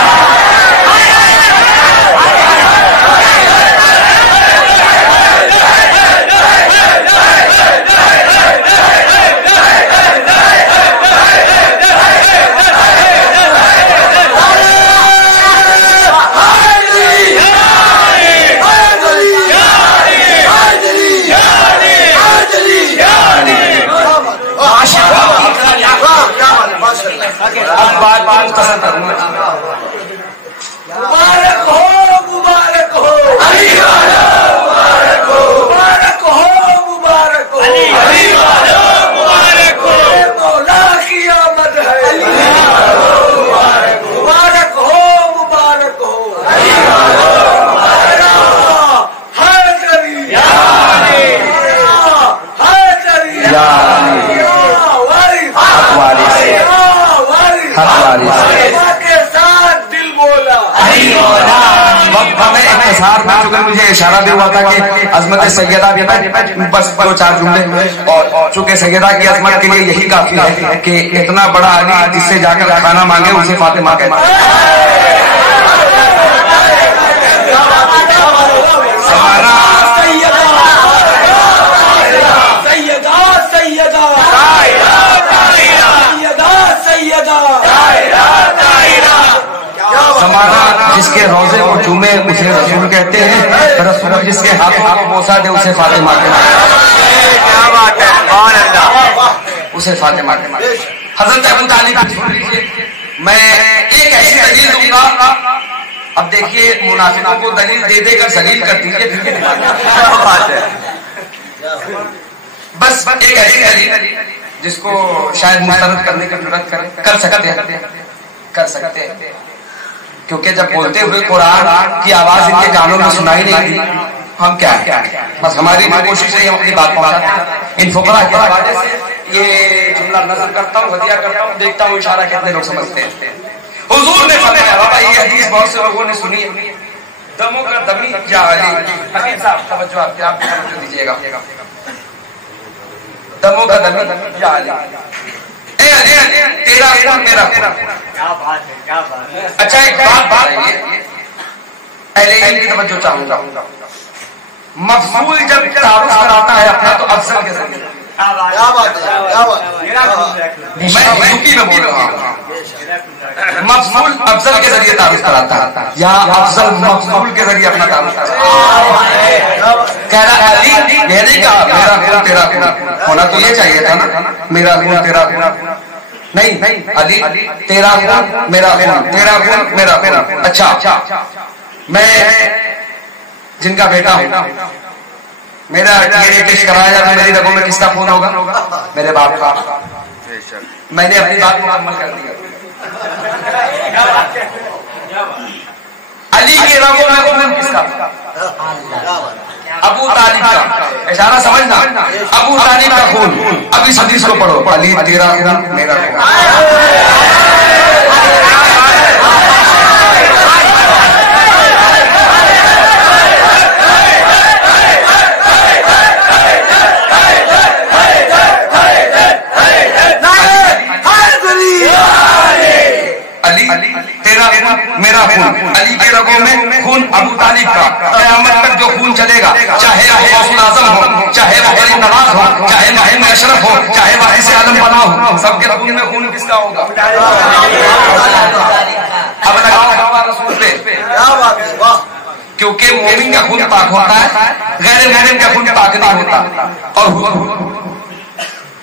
اب بات مختصر کروں گا. مبارک ہو, مبارک ہو, مبارک ہو, مبارک ہو, مبارک ہو, مبارک ہو, مولا کی آمد ہے. مبارک ہو, مبارک ہو, ہمیں اختصار میں چونکہ مجھے اشارہ بھی ہوا تھا کہ عظمت سیدہ بھی بس دو چار جملے, اور چونکہ سیدہ کی عظمت کے لیے یہی کافی ہے کہ اتنا بڑا علی جس سے جا کر کھانا مانگے اسے فاطمہ کہتے ہیں. زمانہ جس کے روزے کو چومے اسے رسول کہتے ہیں, رسول جس کے ہاتھوں کو بوسہ دے اسے فاطمہ کہتے ہیں, اسے فاطمہ کہتے ہیں. حضرت ابو طالب سن لیجیے, میں ایک ایسی دلیل دوں گا. اب دیکھیے منافقوں کو دلیل دے دے کر ذلیل کر دیجیے, بس ایک ایسی دلیل جس کو شاید مسترد کرنے کی ضرورت کر سکتے ہیں, کیونکہ جب بولتے ہوئے قرآن کی آواز ان کے کانوں میں سنائی نہیں دی, ہم کیا بس ہماری کوشش ہے ہم اپنی بات پہنچاتے ہیں. ان فقراء کے حوالے سے یہ جملہ نظر کرتا ہوں, ہدیہ کرتا ہوں, دیکھتا ہوں اشارہ کتنے لوگ سمجھتے ہیں. حضور نے فرمایا, بابا یہ حدیث بہت سے لوگوں نے سنی ہے, دموں کا دمی یا علی. حکیم صاحب توجہ آپ بھی توجہ دیجیے گا. دموں کا دمی یا علی, اے علی تیرا خون میرا خون. کیا بات ہے, کیا بات ہے. اچھا ایک بات ہے, اہل علم کی توجہ چاہوں گا. مفضول جب تعارف کراتا ہے اپنا تو افضل کے ذریعے, کیا بات ہے, میں یوپی میں بول رہا ہوں, مفضول افضل کے ذریعے تعارف کراتا ہے یا افضل مفضول کے ذریعے اپنا تعارف کراتا ہے. کہہ رہا علی, یہ نہیں کہا میرا خون تیرا خون, ہونا تو یہ چاہیے تھا نا میرا خون تیرا خون. نہیں, علی تیرا خون میرا خون, تیرا خون میرا خون. اچھا میں جن کا بیٹا ہوں, میرا ڈی ٹیسٹ کرایا جاتا, میری رگوں میں کس کا خون ہوگا, میرے باپ کا. میں نے اپنی بات مکمل کر دی. علی کی رگوں میں خون کس کا, ابو طالب کا. اشارہ سمجھنا, ابو طالب کا خون. اب اس حدیث کو پڑھو, علی تیرا خون میرا خون. علی تیرا خون میرا خون، علی کے رگوں میں خون ابو طالب کا، قیامت تک جو خون چلے گا، چاہے وہ غوث الاعظم ہو، چاہے وہ غریب نواز ہو، چاہے مہم اشرف ہو، چاہے وارث عالم بنا ہو، سب کے خون میں خون کس کا ہوگا؟ اب لگاؤ رسول پہ، کیونکہ مومن کا خون پاک ہوتا ہے، غیر مومن کا خون پاک نہیں ہوتا. اور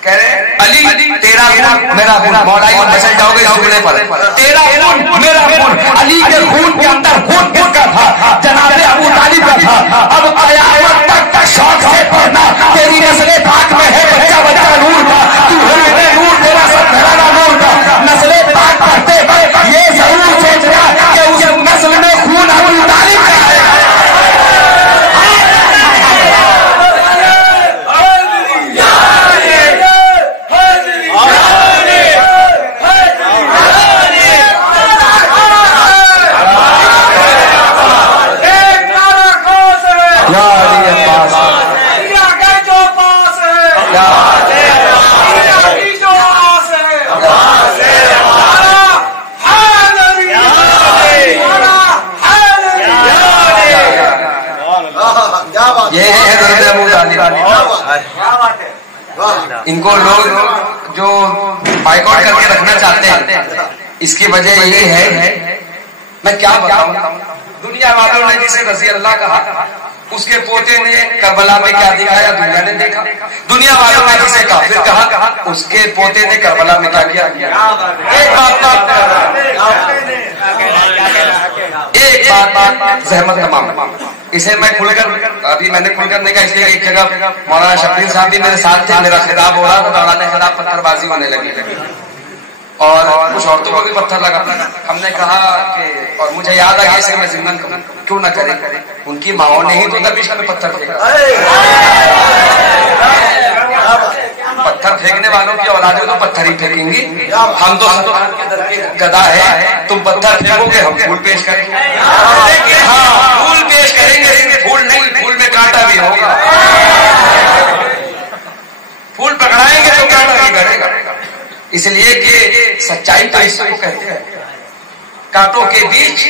کہہ رہے علی تیرا خون میرا خون، مولا یہ بچل جاؤ گے اس جملے پر، تیرا خون میرا خون. علی کے خون کے اندر خون کس کا تھا؟ جناب ابو طالب کا تھا. اب قیامت تک شوق سے پڑھنا، تیری نسل پاک میں ہے بچہ بچہ نور کا، تو ہے نور، تیرا سب گھرانہ نور کا. نسل پاک پڑھتے ہوئے یہ ضرور سوچنا کہ اس نسل میں خون ابو طالب کا ہے. ان کو لوگ جو بائیکاٹ کر کے رکھنا چاہتے ہیں، اس کی وجہ یہ ہے، میں کیا بتاؤں، دنیا والوں نے جسے رضی اللہ کہا، اس کے پوتے نے کربلا میں کیا دکھایا دنیا نے دیکھا. دنیا والوں نے جسے کافر کہا، اس کے پوتے نے کربلا میں کیا کیا. ایک بات زحمت تمام، اسے میں کھل کر ابھی میں نے کھل کر نہیں کہا، اس لیے ایک جگہ مولانا شبیر صاحب بھی میرے ساتھ تھے، میرا خطاب ہو رہا تو مولانا کے خلاف پتھر بازی ہونے لگی اور کچھ عورتوں کو بھی پتھر لگا. ہم نے کہا کہ، اور مجھے یاد آ گیا اسے میں ضمن کیوں نہ کریں، ان کی ماؤں نے ہی تو درویش میں پتھر پھینکا. پتھر پھینکنے والوں کی اولادیں تو پتھر ہی پھینکیں گی، ہم تو گدا ہے، تم پتھر پھینکو گے ہم پھول پیش کریں گے. ہاں پھول پیش کریں گے، پھول نہیں، پھول میں کانٹا بھی ہوگا. پھول پکڑائیں گے تو کانٹا بھی گڑے گا. اس لیے کہ سچائی تو اس کو کہتے ہیں، کانٹوں کے بیچ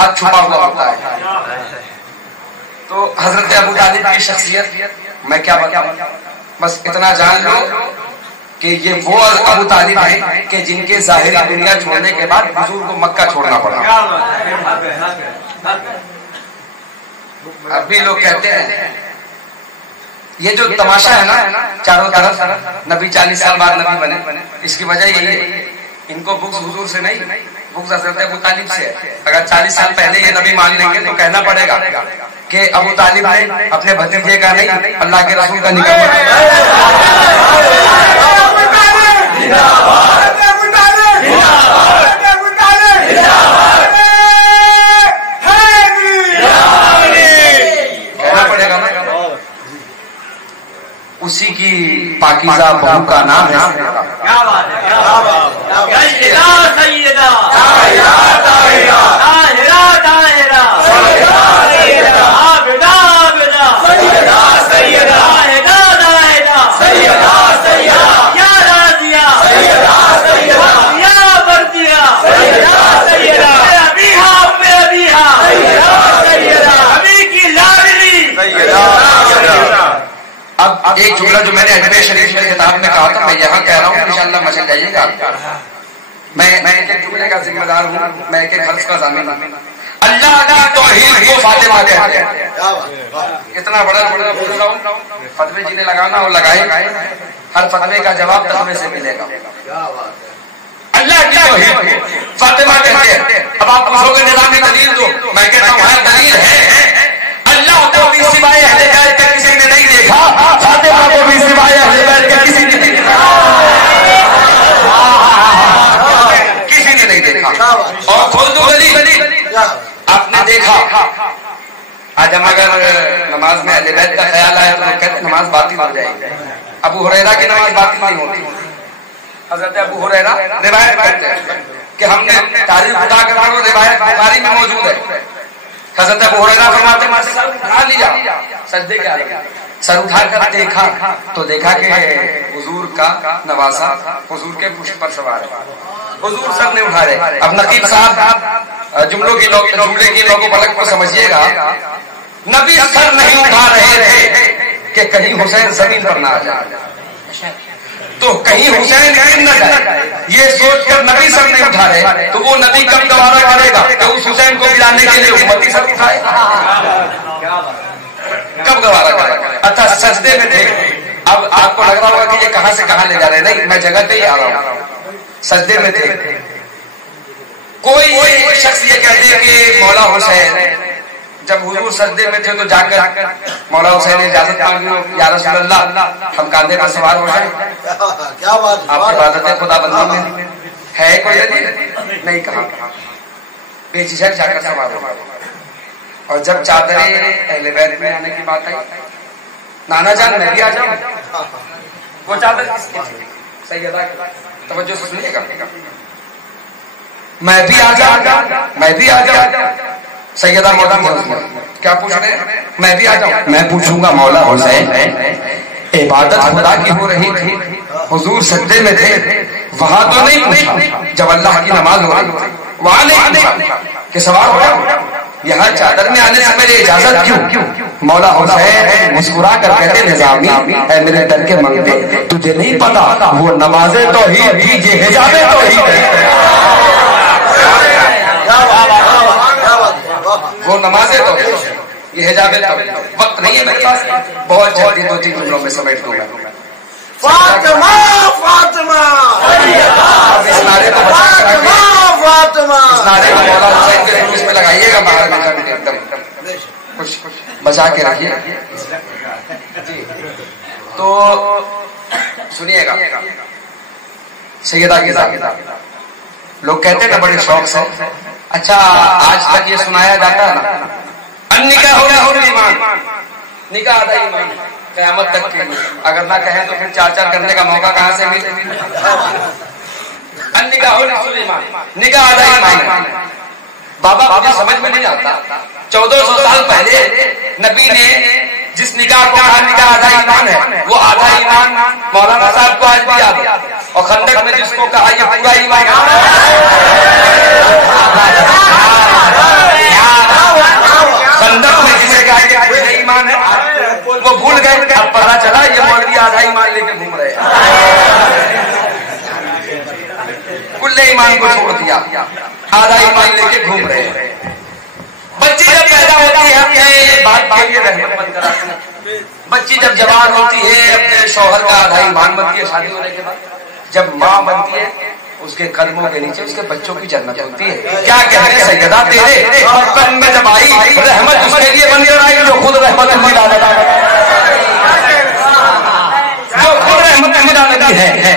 حق چھپا ہوا ہوتا ہے. تو حضرت ابو طالب کی شخصیت میں کیا بتاؤں، بس اتنا جان لو کہ یہ وہ ابو طالب ہیں کہ جن کے ظاہری دنیا چھوڑنے کے بعد حضور کو مکہ چھوڑنا پڑا. اب بھی لوگ کہتے ہیں یہ جو تماشا ہے نا چاروں طرف، نبی 40 سال بعد نبی بنے، اس کی وجہ یہی ہے ان کو بغض حضور سے نہیں، بغض حضرت ابو طالب سے ہے. اگر 40 سال پہلے یہ نبی مان لیں گے تو کہنا پڑے گا کہ ابو طالب نے اپنے بھتیجے کا نہیں اللہ کے رسول کا نکاح کہنا پڑے گا. اسی کی پاکیزہ بہو کا نام ہے. اب ایک جملہ جو میں نے اجمیر شریف میں کتاب میں کہا تھا میں یہاں کہہ رہا ہوں، انشاءاللہ مچل جائیے گا. میں ایک جملے کا ذمہ دار ہوں، میں ایک حرف کا ضامن ہوں. اللہ کی توحید کو فاطمہ کہتے ہیں. اتنا بڑا بول رہا ہوں، فتوے جنہیں لگانا ہو لگائے، ہر فتوے کا جواب تقوی سے ملے گا. اللہ کی توحید فاطمہ کہتے ہیں. اب آپ پوچھو گے نظام دلیل دو، میں کہتا ہوں ہر دلیل ہے. اللہ کو بھی سوائے اہل بیت کے کسی نے نہیں دیکھا، فاطمہ کو بھی سوائے اہل بیت کے کسی نے نہیں دیکھا، کسی نے نہیں دیکھا. اور کھول دو گلی، آپ نے دیکھا. آج ہم اگر نماز میں اہل بیت کا خیال آیا تو لوگ کہتے ہیں نماز باطل ہو جائے گی. ابو ہریرہ کی نماز باطل نہیں ہوتی. حضرت ابو ہریرہ روایت کرتے ہیں کہ ہم نے تاریخ خدا کرا وہ روایت بخاری میں موجود ہے. حضرت ابو ہریرہ فرماتے ہیں سر اٹھا لیا سجدے کے آگے، سر اٹھا کر دیکھا تو دیکھا کہ حضور کا نواسا حضور کے پشت پر سوار ہے. حضور سر نے اٹھا رہے. اب نقیب صاحب جملوں کی جملے کی لوگوں پلک کو سمجھیے گا. نبی سر نہیں اٹھا رہے تھے کہ کہیں حسین زمین پر نہ آ جائے تو کہیں حسین گر نہ جائے. یہ سوچ کر نبی سر نہیں اٹھا رہے تو وہ نبی کب گوارا کرے گا کہ اس حسین کو گرانے کے لیے امتی سر اٹھائے؟ کب گوارا کرے گا؟ اچھا سجدے میں تھے. اب آپ کو لگ رہا ہوگا کہ یہ کہاں سے کہاں لے جا رہے. نہیں، میں جگہ پہ ہی آ رہا ہوں. سجدے میں تھے. کوئی شخص یہ کہتے ہیں کہ مولا حسین جب حضور سجدے میں تھے تو جا کر مولا حسین نے اجازت مانگی، یا رسول اللہ ہم کاندھے پر سوار ہو جائیں. آپ کی عبادت خدا بندی میں ہے کوئی نہیں کہا. بے جھجک جا کر سوار ہو. اور جب چادریں اہل بیت میں آنے کی بات آئی، نانا جان میں بھی آ جاؤں. وہ چادر کس کی تھی؟ سیدہ کی. توجہ سے سنیے گا. میں بھی آ جاؤں، میں بھی آ جاؤں. سیدہ مولا کیا پوچھ رہے ہیں؟ میں بھی آ جاؤں. میں پوچھوں گا مولا حسین عبادت خدا کی ہو رہی تھی، حضور سجدے میں تھے، وہاں تو نہیں پوچھا. جب اللہ کی نماز ہو رہی تھی وہاں نہیں پوچھا کہ سوار ہو جاؤں. یہاں چادر میں آنے سے میری اجازت کیوں؟ مولا حسین مسکرا کر کہتے نظامی اے میرے در کے منگتے، تجھے نہیں پتا وہ نمازیں توحید تھی، یہ حجابیں توحید ہے. وہ نمازیں توحید، یہ حجابیں توحید. وقت نہیں ہے میرے پاس، بہت جلدی 2-3 جملوں میں سمیٹ دوں گا. فاطمہ فاطمہ اس نعرے کو فاطمہ اس نعرے کو مولا حسین کے اس میں لگائیے گا، باہر میں جب ایک دم کچھ بچا کے رکھیے. تو سنیے گا. سیدہ کی ذات لوگ کہتے ہیں نا بڑے شوق سے. اچھا آج تک یہ سنایا جاتا ہے نا نکاح ہو گیا ایمان، نکاح آدھا ایمان قیامت تک کے. اگر نہ کہیں تو پھر 4 کرنے کا موقع کہاں سے ملے؟ نکاح ہو ایمان، نکاح آدھا ایمان. بابا مجھے سمجھ میں نہیں آتا 1400 سال پہلے نبی نے جس نکاح کو کہا نکاح آدھا ایمان ہے، وہ آدھا ایمان مولانا صاحب کو آج بھی یاد ہے. اور خندق میں جس کو کہا یہ پورا ایمان خندق میں جسے کہا کہ پورا ایمان ہے وہ بھول گئے. اب پتا چلا یہ مولوی آدھا ایمان لے کے گھوم رہے ہیں. کل ایمان کو چھوڑ دیا، آدھا ایمان لے کے گھوم رہے ہیں. بچی جب پیدا ہوتی ہے اپنے باپ کے لیے رحمت بن کر آتی ہے. بچی جب جوان ہوتی ہے اپنے شوہر کا آدھا ایمان بنتی ہے. شادی ہونے کے بعد جب ماں بنتی ہے اس کے قدموں کے نیچے اس کے بچوں کی جنت ہوتی ہے. کیا کہنے سیدہ تیرے برتن میں جب آئی رحمت اس کے لیے بن کر آئی جو خود رحمت ہے.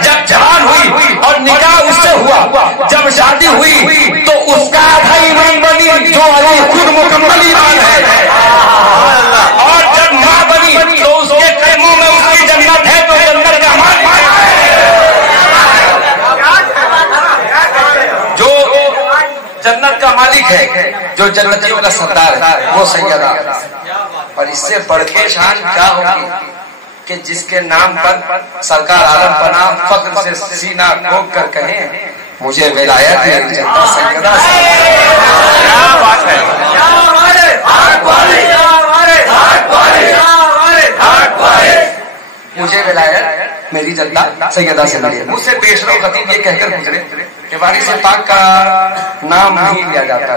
جب جوان ہوئی اور نکاح اس سے ہوا، جب شادی ہوئی تو اس کا آدھا ایمان بنی جو علی خود مکمل ایمان ہے. اور جب ماں بنی تو اس کے قدموں میں اس کی جنت ہے تو جنت کا مالک جو جنت کا مالک ہے، جو جنتیوں کا سردار ہے وہ سیدہ. اور اس سے بڑھ کے شان کیا ہوگی کہ جس کے نام پر سرکار عالم بنا فخر سے سینہ ٹھوک کر کہیں مجھے ولایت میری جنتا سیدہ سے. کیا بات ہے. مجھے ولایت میری جنتا سیدہ سے ملی. مجھ سے پیش رو خطیب یہ کہہ کر گزرے کہ وارث پاک کا نام نہیں لیا جاتا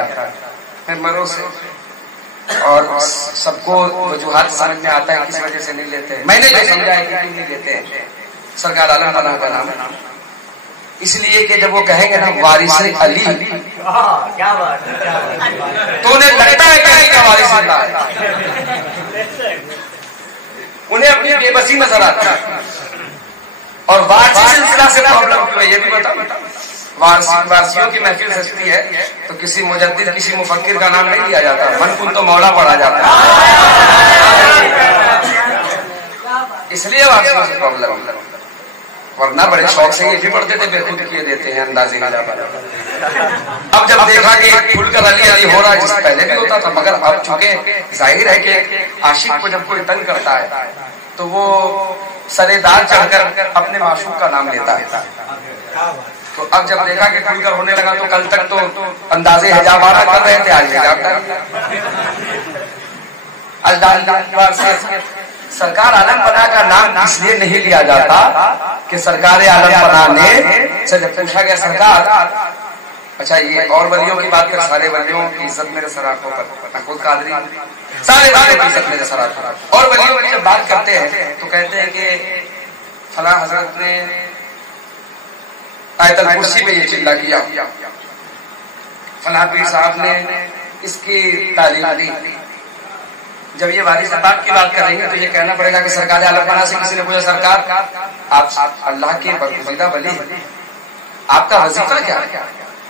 ہے مروں سے. اور سب کو وجوہات سمجھ میں آتا ہے کس وجہ سے نہیں لیتے. میں نے جو سمجھا ہے کہ نہیں لیتے ہیں سرکار عالم بنا کا نام اس لیے کہ جب وہ کہیں گے نا وارث علی تو انہیں لگتا ہے کہ علی کا وارث اللہ ہے. انہیں اپنی بے بسی نظر آتا ہے. اور وارثی سلسلہ سے پرابلم کیوں ہے یہ بھی بتاؤ. وارثیوں کی محفل سجتی ہے تو کسی مجدد کسی مفکر کا نام نہیں لیا جاتا، من کن تو مولا پڑھا جاتا ہے. اس لیے وارثیوں سے پرابلم. ورنہ بڑے شوق سے یہ بھی پڑھتے تھے بے خود کیے دیتے ہیں اندازی نہ. اب جب دیکھا کہ کھل کر علی علی ہو رہا ہے جس پہلے بھی ہوتا تھا، مگر اب چونکہ ظاہر ہے کہ عاشق کو جب کوئی تنگ کرتا ہے تو وہ سرے دار چڑھ کر اپنے معشوق کا نام لیتا ہے. تو اب جب دیکھا کہ کھل کر ہونے لگا تو کل تک تو اندازے حجابانہ کر رہے تھے، آج حجاب سرکار عالم پناہ کا نام اس لیے نہیں لیا جاتا کہ سرکار عالم پناہ نے سے جب پوچھا گیا سرکار، اچھا یہ اور ولیوں کی بات کر، سارے ولیوں کی عزت میرے سر آنکھوں پر، خود قادری سارے ولیوں کی عزت میرے سر آنکھوں پر، اور ولیوں کی جب بات کرتے ہیں تو کہتے ہیں کہ فلاں حضرت نے آیت الکرسی پہ یہ چلا کیا، فلاں پیر صاحب نے اس کی تعلیم دی۔ جب یہ وارث بات کی بات کریں گے تو یہ کہنا پڑے گا کہ سرکار عالم پناہ سے کسی نے پوچھا سرکار آپ اللہ کے برگزیدہ ولی ہیں، آپ کا وظیفہ کیا ہے؟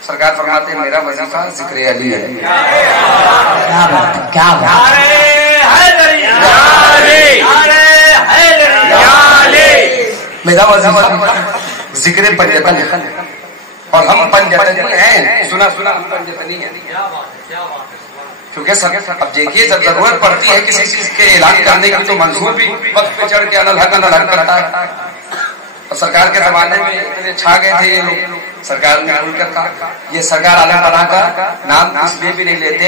سرکار فرماتے ہیں میرا وظیفہ ذکر علی ہے۔ کیا میرا وظیفہ ذکر پنجتن ہے، اور ہم پنجتنی ہیں، سنا ہم پنجتنی ہیں، کیونکہ اب دیکھیے جب ضرورت پڑتی ہے کسی چیز کے اعلان کرنے کی تو منظور بھی وقت پہ چڑھ کے الحق کرتا ہے، اور سرکار کے زمانے میں اتنے چھا گئے تھے یہ لوگ، سرکار نے بول کر کہا یہ سرکار عالم پناہ کا نام اس لیے بھی نہیں لیتے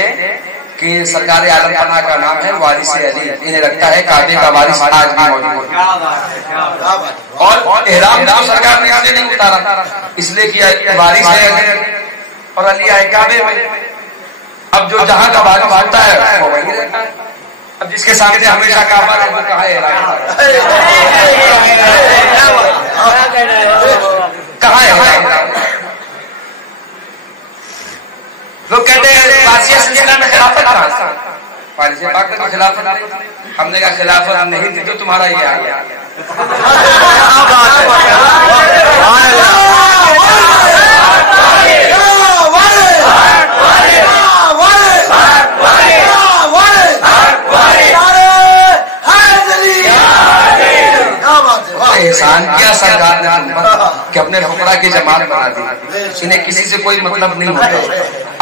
کہ سرکار عالم پناہ کا نام ہے وارث علی، انہیں لگتا ہے کعبے کا وارث آج بھی موجود ہے، اور احرام نام سرکار نے آگے نہیں اتارا اس لیے کہ وارث ہے علی اور علی آئے کعبے میں۔ اب جو جہاں کا وارث ہوتا ہے وہ وہی رہتا ہے، اب جس کے سامنے ہمیشہ کعبہ ہے وہ کہاں ہے، کہاں ہے؟ لوگ کہتے ہیں فارسی سلسلہ میں خلافت کہاں سے؟ فارسی پاک میں خلافت ہم نے کہا خلافت نہیں تھی تو تمہارا یہ آ گیا۔ احسان کیا سرکار نے تم پر کہ اپنے فقراء کی جماعت بنا دی، انہیں کسی سے کوئی مطلب نہیں ہوتا،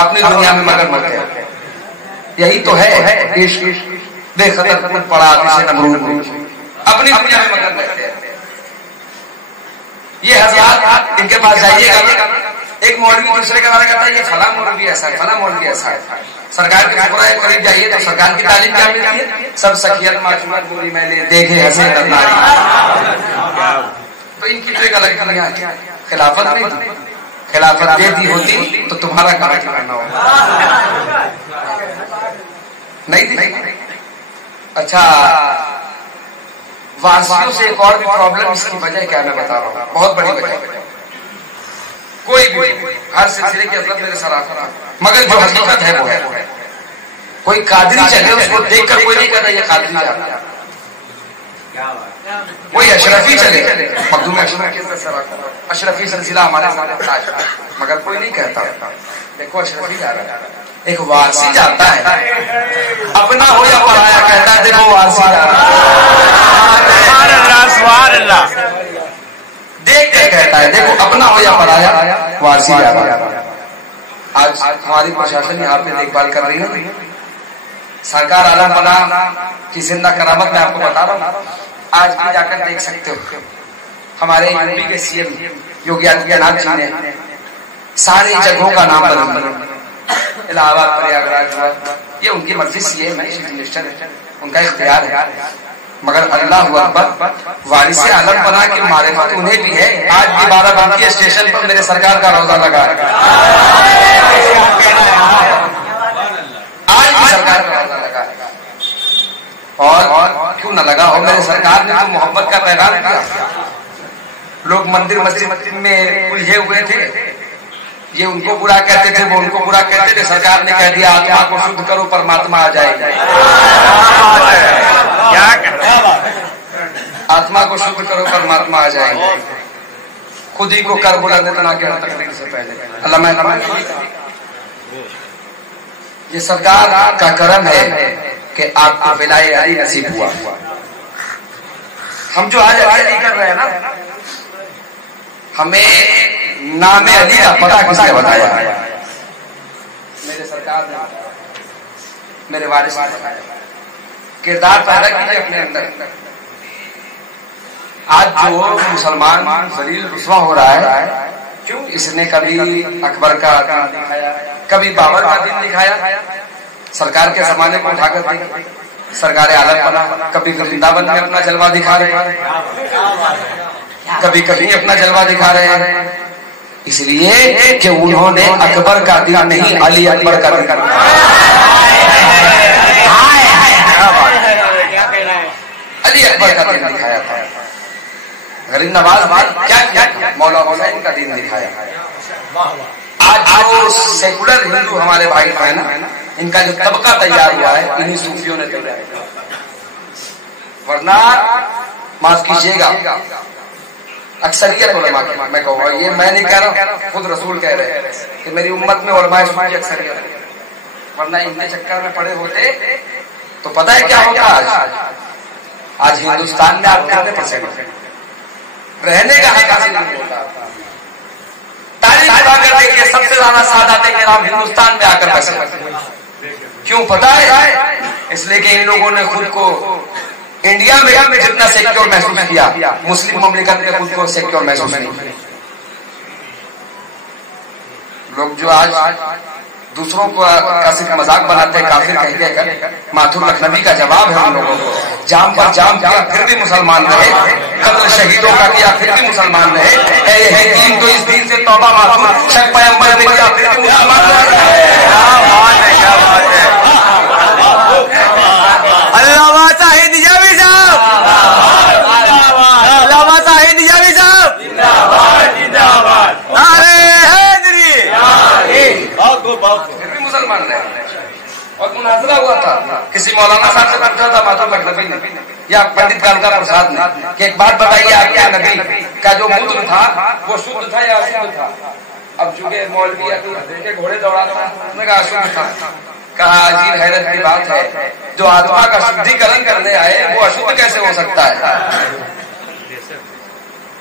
اپنی دنیا میں مگر مرتے ہیں، یہی تو ہے عشق، بے خطر خود پڑا آدمی سے نمرود، اپنی دنیا میں مگر مرتے ہیں۔ یہ حضرات ان کے پاس جائیے گا، ایک مولوی دوسرے کے بارے میں کہتا ہے یہ فلاں مولوی ایسا ہے، فلاں مولوی ایسا ہے، سرکار کے فقراء کے قریب جائیے تو سرکار کی تعلیم کیا ملتی ہے؟ سب سخیت معصومت بولی میں نے دیکھے ہنسے ناری، تو ان کی تو ایک الگ دنیا ہے، خلافت نہیں تھی، خلافت دے دی ہوتی تو تمہارا کہاں ٹھکانا ہوگا، نہیں تھی۔ اچھا وارثیوں سے ایک اور بھی پرابلم، اس کی وجہ کیا میں بتا رہا ہوں، بہت بڑی وجہ، کوئی بھی ہر سلسلے کی حضرت میرے سر آتا مگر جو حقیقت ہے وہ ہے، کوئی قادری چلے اس کو دیکھ کر کوئی نہیں کہتا یہ قادری چاہتا ہے، کوئی اشرفی چلے مخدوم اشرفی سلسلہ ہمارے ساتھ مگر کوئی نہیں کہتا دیکھو اشرفی جا رہا ہے، ایک وارثی جاتا ہے اپنا ہو یا پرایا کہتا ہے دیکھو وارثی جا رہا ہے، دیکھ کے کہتا ہے دیکھو اپنا ہو یا پرایا وارثی جا رہا ہے۔ آج ہماری پرشاسن یہاں پہ دیکھ بھال کر رہی ہے، سرکار عالم پناہ کی زندہ کرامت میں آپ کو بتا رہا ہوں، آج بھی جا کر دیکھ سکتے ہو ہمارے یو پی کے سی ایم یوگی آدتیہ ناتھ جی نے ساری جگہوں کا نام بدل، الہ آباد پریاگراج، یہ ان کی مرضی، سی ایم ہے، چیف منسٹر ہے، ان کا اختیار ہے، مگر اللہ اکبر وارث عالم پناہ کی معرفت انہیں بھی ہے۔ آج بھی بارہ بنکی اسٹیشن پر میرے سرکار کا روزہ لگا ہے، آج بھی سرکار کا روزہ لگا ہے، اور کیوں نہ لگا ہو، میرے سرکار نے تو محبت کا پیغام دیا۔ لوگ مندر مسجد میں الجھے ہوئے تھے، یہ ان کو برا کہتے تھے، وہ ان کو برا کہتے تھے، سرکار نے کہہ دیا آتما کو شدھ کرو پرماتما آ جائے گا، آتما کو شدھ کرو پرماتما آ جائے گا، خود ہی کو کر بلند اتنا کہ تقریر سے پہلے علامہ یہ سرکار کا کرم ہے کہ آپ کو ولایت علی نصیب ہوا۔ ہم جو آج علی کر رہے ہیں نا، ہمیں نام علی کا پتہ کس نے بتایا؟ میرے سرکار نے، میرے وارث نے بتایا، کردار پیدا کیجیے اپنے اندر۔ آج جو مسلمان ذلیل رسوا ہو رہا ہے کیوں؟ اس نے کبھی اکبر کا دین دکھایا، کبھی بابر کا دین دکھایا، سرکار کے زمانے کو اٹھا کر دیکھا، سرکار عالم بنا، کبھی ورنداون میں اپنا جلوہ دکھا رہے ہیں، کبھی کہیں اپنا جلوہ دکھا رہے ہیں، اس لیے کہ انہوں نے اکبر کا دین نہیں علی اکبر کا دین علی اکبر کا دین دکھایا تھا۔ غریب نواز کیا مولا حسین کا دین دکھایا۔ آج جو سیکولر ہندو ہمارے بھائی ہیں نا، ان کا جو طبقہ تیار ہوا ہے انہی صوفیوں نے تیار کیا، ورنہ معاف کیجیے گا اکثریت علماء کی، میں کہوں گا یہ میں نہیں کہہ رہا، خود رسول کہہ رہے ہیں کہ میری امت میں علماء سنی اکثریت ہے، ورنہ ان کے چکر میں پڑے ہوتے تو پتہ ہے کیا ہوتا۔ آج ہندوستان میں آپ کتنے پرسنٹ رہنے کا حق حاصل نہیں ہوتا۔ تاریخ اٹھا کر دیکھیے، سب سے زیادہ سعادت کرام ہندوستان میں آ کر بسے، کیوں پتہ ہے؟ اس لیے کہ ان لوگوں نے خود کو انڈیا میں جتنا سیکیور محسوس کیا، مسلم مملکت میں خود کو سیکیور محسوس نہیں کیا۔ لوگ جو آج دوسروں کو کا صرف مذاق بناتے ہیں کافر کہہ کر، ماتھور لکھنوی کا جواب ہے ان لوگوں کو، جام پر جام کیا پھر بھی مسلمان رہے، قتل شہیدوں کا کیا پھر بھی مسلمان رہے، اے دین تو اس دین سے توبہ ماتھور شک پیغمبر نے کیا پھر بھی مسلمان رہے۔ علامہ شاہد نجامی صاحب، علامہ شاہد نجامی صاحب، نعرہ حیدری، پھر بھی مسلمان رہے۔ اور مناظرہ ہوا تھا، کسی مولانا صاحب سے پوچھا تھا ماتھور لکھنوی نے یا پنڈت کالکا پرساد نے کہ ایک بات بتائیے، آپ کے نبی کا جو مدر تھا وہ شدھ تھا یا اشدھ تھا؟ اب چونکہ مولوی کے گھوڑے دوڑاتا تھا، نے کہا اشدھ تھا۔ کہا عجیب حیرت کی بات ہے، جو آتما کا شدھیکرن کرنے آئے وہ اشدھ کیسے ہو سکتا ہے؟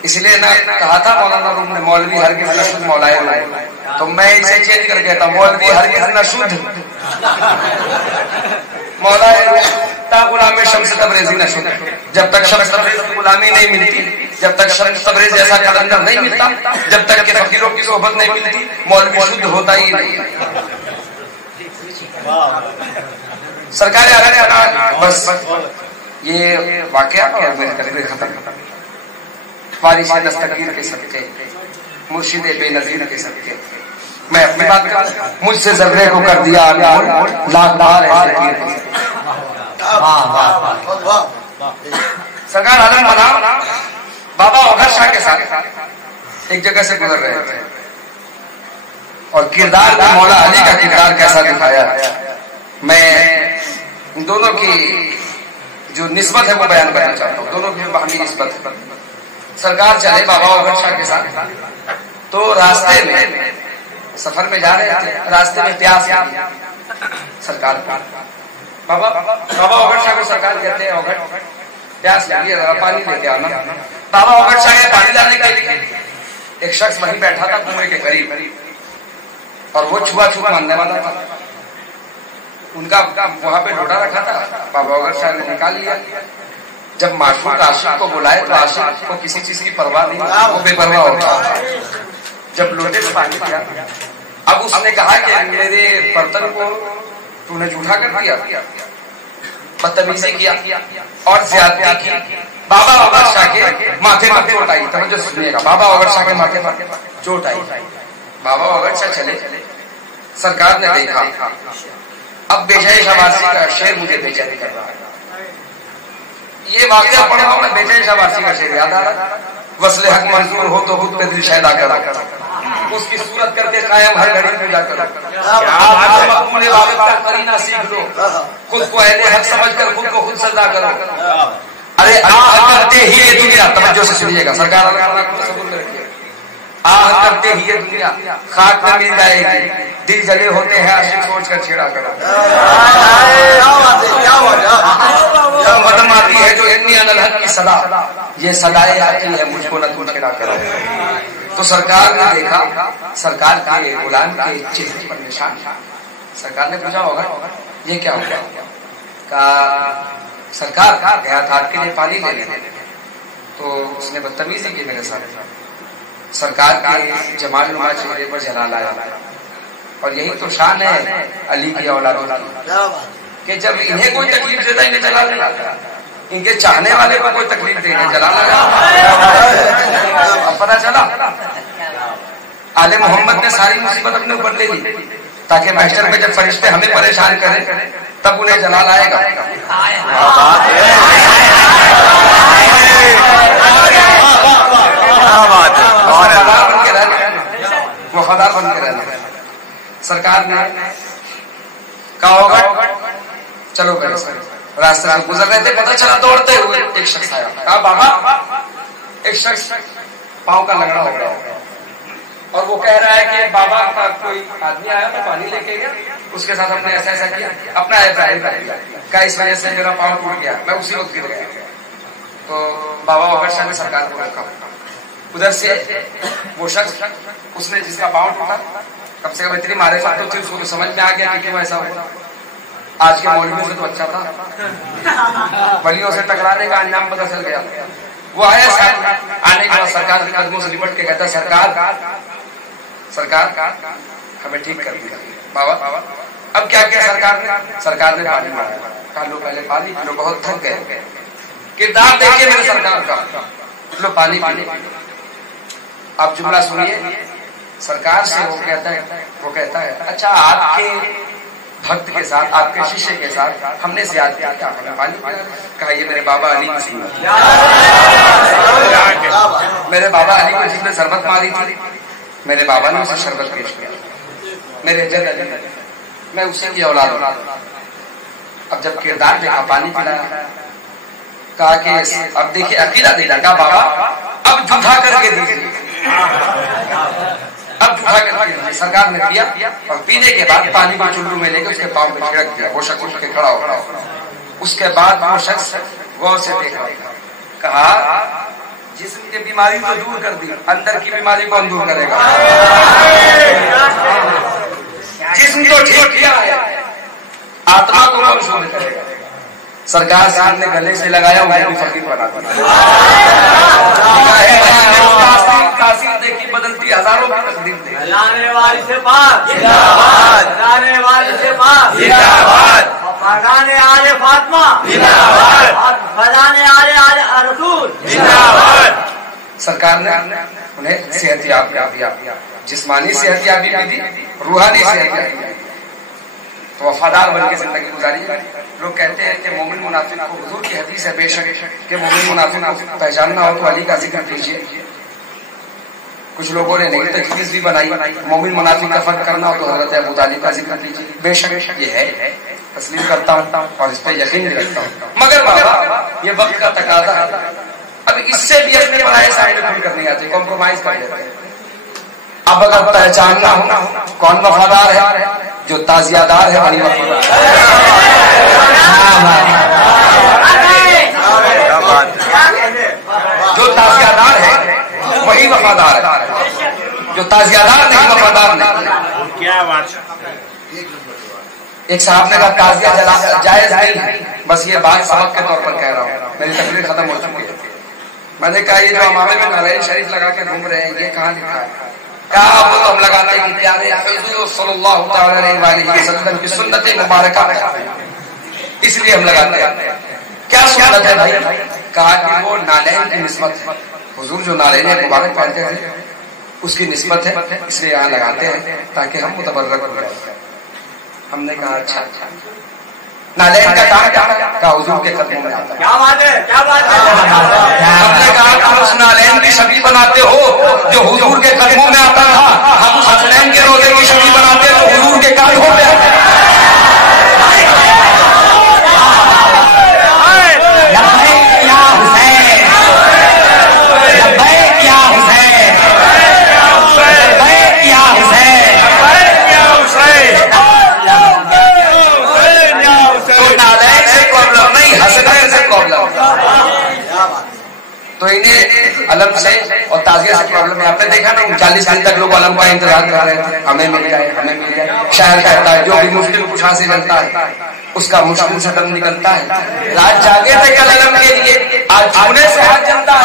اس لیے نہ کہا تھا مولانا روم نے مولوی ہرگز نہ شدھ مولائے ہوئے، تو میں اسے چینج کر کہتا مولوی ہرگز نہ شدھ مولائے تا غلام شمس تبریزی نہ شدھ۔ جب تک شمس تبریز کی غلامی نہیں ملتی، جب تک شمس تبریز جیسا کلندر نہیں ملتا، جب تک کہ فقیروں کی صحبت نہیں ملتی، مولوی شدھ ہوتا ہی نہیں۔ سرکار بس یہ واقعہ اور میرے قلبے ختم، وارث دستگیر کے صدقے، مرشد بے نظیر کے صدقے میں اپنی بات کروں، مجھ سے زبرے کو کر دیا لاکھ بار ایسے کیے۔ سرکار عالم بنا بابا اوگھر شاہ کے ساتھ ایک جگہ سے گزر رہے تھے، اور کردار کو مولا علی کا کردار کیسا دکھایا، میں ان دونوں کی جو نسبت ہے وہ بیان کرنا چاہتا ہوں، دونوں کی باہمی نسبت ہے۔ سرکار چلے بابا اوگھر شاہ کے ساتھ، تو راستے میں سفر میں جا رہے تھے، راستے میں پیاس لگی سرکار کو، بابا اوگھر شاہ کو سرکار کہتے ہیں اوگھر پیاس لگی ہے، پانی لے کے آنا۔ بابا اوگھر شاہ نے پانی لانے کے لیے، ایک شخص وہیں بیٹھا تھا کنویں کے قریب، اور وہ چھوا چھوا ماننے والا تھا، ان کا وہاں پہ لوٹا رکھا تھا، بابا اوگھر شاہ نے نکال لیا۔ جب معشوق عاشق کو بلائے تو عاشق کو کسی چیز کی پرواہ نہیں، وہ بے پرواہ ہوتا ہے۔ جب لوٹے میں پانی پیا، اب اس نے کہا کہ میرے برتن کو تو نے جھوٹا کر دیا، بدتمیزی کیا اور زیادتی کی۔ بابا اوگھر شاہ کے ماتھے پر چوٹ آئی، توجہ سنیے گا، بابا اوگھر شاہ کے ماتھے پر چوٹ آئی۔ بابا اوگھر شاہ چلے، سرکار نے دیکھا اب بیجائے شہبازی کا شعر مجھے بے چینی کر رہا ہے۔ یہ واقعہ پڑھ رہا ہوں میں، بیجائے شہبازی کا شعر یاد آ رہا، وصل حق منظور ہو تو خود پہ دل شیدا کرو، اس کی صورت کر کے قائم ہر گھڑی پوجا کرو، اپنے والد کا قرینہ سیکھ لو، خود کو اہل حق سمجھ کر خود کو خود سجدہ کرو۔ ارے آہ کرتے ہی یہ دنیا، توجہ سے سنیے گا، سرکار آہ کرتے ہی یہ دنیا خاک میں مل جائے گی، دل جلے ہوتے ہیں عاشق سوچ کر چھیڑا کرو۔ وطن آتی ہے جو انی الحق کی صدا، یہ صدائے آتی ہے مجھ کو نہ تو چھیڑا کرو۔ تو سرکار نے دیکھا، سرکار کے غلام کے چہرے پر نشان، سرکار نے پوچھا ہوگا یہ کیا ہوگا؟ کہا سرکار گیا تھا آپ کے لیے پانی لینے، تو اس نے بدتمیزی کی میرے ساتھ، سرکار کے جمال نما چہرے پر جلال آیا. اور یہی تو شان ہے علی کی اولادوں کی کہ جب انہیں کوئی تکلیف دیتا انہیں جلال نہیں آتا, ان کے چاہنے والے کو کوئی تکلیف دے انہیں جلال آیا. اب پتا چلا آل محمد نے ساری مصیبت اپنے اوپر لے لی تاکہ محشر میں جب فرشتے ہمیں پریشان کریں تب انہیں جلال آئے گا. وفادار بن کے رہنا. سرکار نے کہا ہوگا چلو گئے راستے سے گزر رہے تھے, پتہ چلا دوڑتے ہوئے ایک شخص آیا. کہا بابا, ایک شخص پاؤں کا لگڑا ہو گیا اور وہ کہہ رہا ہے کہ بابا کا کوئی آدمی آیا تو پانی لے کے گیا, اس کے ساتھ ہم نے ایسا ایسا کیا, اپنا اعتراف کیا, کہا اس وجہ سے میرا پاؤں ٹوٹ گیا, میں اسی وقت گر گیا. تو بابا وکر شاہ نے سرکار کو روکا. ادھر سے وہ شخص اس نے جس کا پاؤں ٹوٹا کم سے کم اتنی معرفت تو تھی, اس کو سمجھ میں آ گیا کہ کیوں ایسا ہوا. آج کے مولویوں سے تو اچھا تھا, ولیوں سے ٹکرانے کا انجام پتہ چل گیا. وہ آیا آنے کے بعد سرکار کے قدموں سے لپٹ کے کہتا سرکار ہمیں ٹھیک کر دیا. بابا اب کیا کیا سرکار نے پانی مارا. کہا لو پہلے پانی پی لو, بہت تھک گئے. کردار دیکھیے میرے سرکار کا, لو پانی پی لو. آپ جملہ سنیے سرکار سے. وہ کہتا ہے اچھا آپ کے بھکت کے ساتھ, آپ کے شیشے کے ساتھ ہم نے زیادہ کیا, آپ نے پانی پیا. کہا یہ میرے بابا علی کی سنت, میرے بابا علی کو جس نے شربت ماری تھی میرے بابا نے اسے شربت پیش کیا. میرے جد علی, میں اسی کی اولاد ہوں. اب جب کردار دیکھا پانی پلایا, کہا کہ اب دیکھیے عقیدہ دینا. کہا بابا اب جھوٹا کر کے دیجیے, اب جھوٹا کر کے. سرکار نے پیا اور پینے کے بعد پانی کو چلو میں لے کے اس کے پاؤں پہ چھڑک دیا. وہ شخص اٹھ کے کھڑا ہو گیا. اس کے بعد وہ شخص غور سے دیکھا, کہا جسم کی بیماری کو دور کر دی, اندر کی بیماری کون دور کرے گا. جسم کو ٹھیک کیا ہے, آتما کو کون شور کرے گا. سرکار صاحب نے گلے سے لگایا, میں بھی فقیر بنا دیا. تاثیر دیکھی بدلتی ہزاروں کی تقدیر دیکھی. لانے والی سے پاک زندہ لانے والی سے پاک زندہ فضانے آل فاطمہ زندہ فضانے آل رسول زندہ. سرکار نے انہیں صحت یابی, جسمانی صحت یابی بھی دی, روحانی صحت یابی بھی. تو وفادار بن کے زندگی گزاری. لوگ کہتے ہیں کہ مومن منافق کو, حضور کی حدیث ہے بے شک کہ مومن منافق کو پہچاننا ہو تو علی کا ذکر کیجیے. کچھ لوگوں نے نئی تجویز بھی بنائی, مومن منافق کا فرق کرنا ہو تو حضرت ابو طالب کا ذکر کیجیے. بے شک یہ ہے, تسلیم کرتا ہوں اور اس پہ یقین بھی رکھتا ہوں, مگر بابا یہ وقت کا تقاضا ہے. اب اس سے بھی اپنے پرائے سائڈ پوری کرنی آتی, کمپرومائز کر لیتے ہیں. اب اگر پہچاننا ہو کون وفادار ہے, جو تازیہ دار ہے وہی وفادار ہے. جو تازیہ دار ہے وہی وفادار ہے, جو تازیہ دار نہیں وفادار نہیں. کیا بات. ایک صاحب نے کہا تازیہ جائز نہیں, بس یہ بات سبق کے طور پر کہہ رہا ہوں, میری تقریر ختم ہو چکی ہے. میں نے کہا یہ جو امامے میں نعرین شریف لگا کے گھوم رہے ہیں یہ کہاں لکھا ہے. کہا وہ تو ہم لگاتے ہیں کہ پیارے حضور صلی اللہ تعالی علیہ وسلم کی سنت مبارکہ ہے, اس لیے ہم لگاتے ہیں. کیا سنت ہے بھائی؟ کہا کہ وہ نالین کی نسبت ہے, حضور جو نالین مبارک پہنتے تھے اس کی نسبت ہے, اس لیے یہاں لگاتے ہیں تاکہ ہم متبرک ہو جائیں. ہم نے کہا اچھا نالین کا کام کیا کہا حضور کے قدموں میں آتا ہے. کیا بات ہے, کیا بات ہے. ہم نے کہا تم اس نالین کی شبیہ بناتے ہو جو حضور کے قدموں میں آتا تھا, ہم اس حسنین کے روزے کی شبیہ بناتے ہیں جو حضور کے قدموں میں آتا ہے. تو انہیں علم سے اور تعزیہ سے پرابلم ہے. آپ نے دیکھا نا 40 دن تک لوگ علم کا انتظار کر رہے تھے, ہمیں مل جائے ہمیں مل جائے. شاعر کہتا ہے جو بھی مشکل کچھ حاصل کرتا ہے اس کا مشکل سے دم نکلتا ہے. رات جاگے تھے کل علم کے لیے, آج چھونے سے ہاتھ جلتا ہے.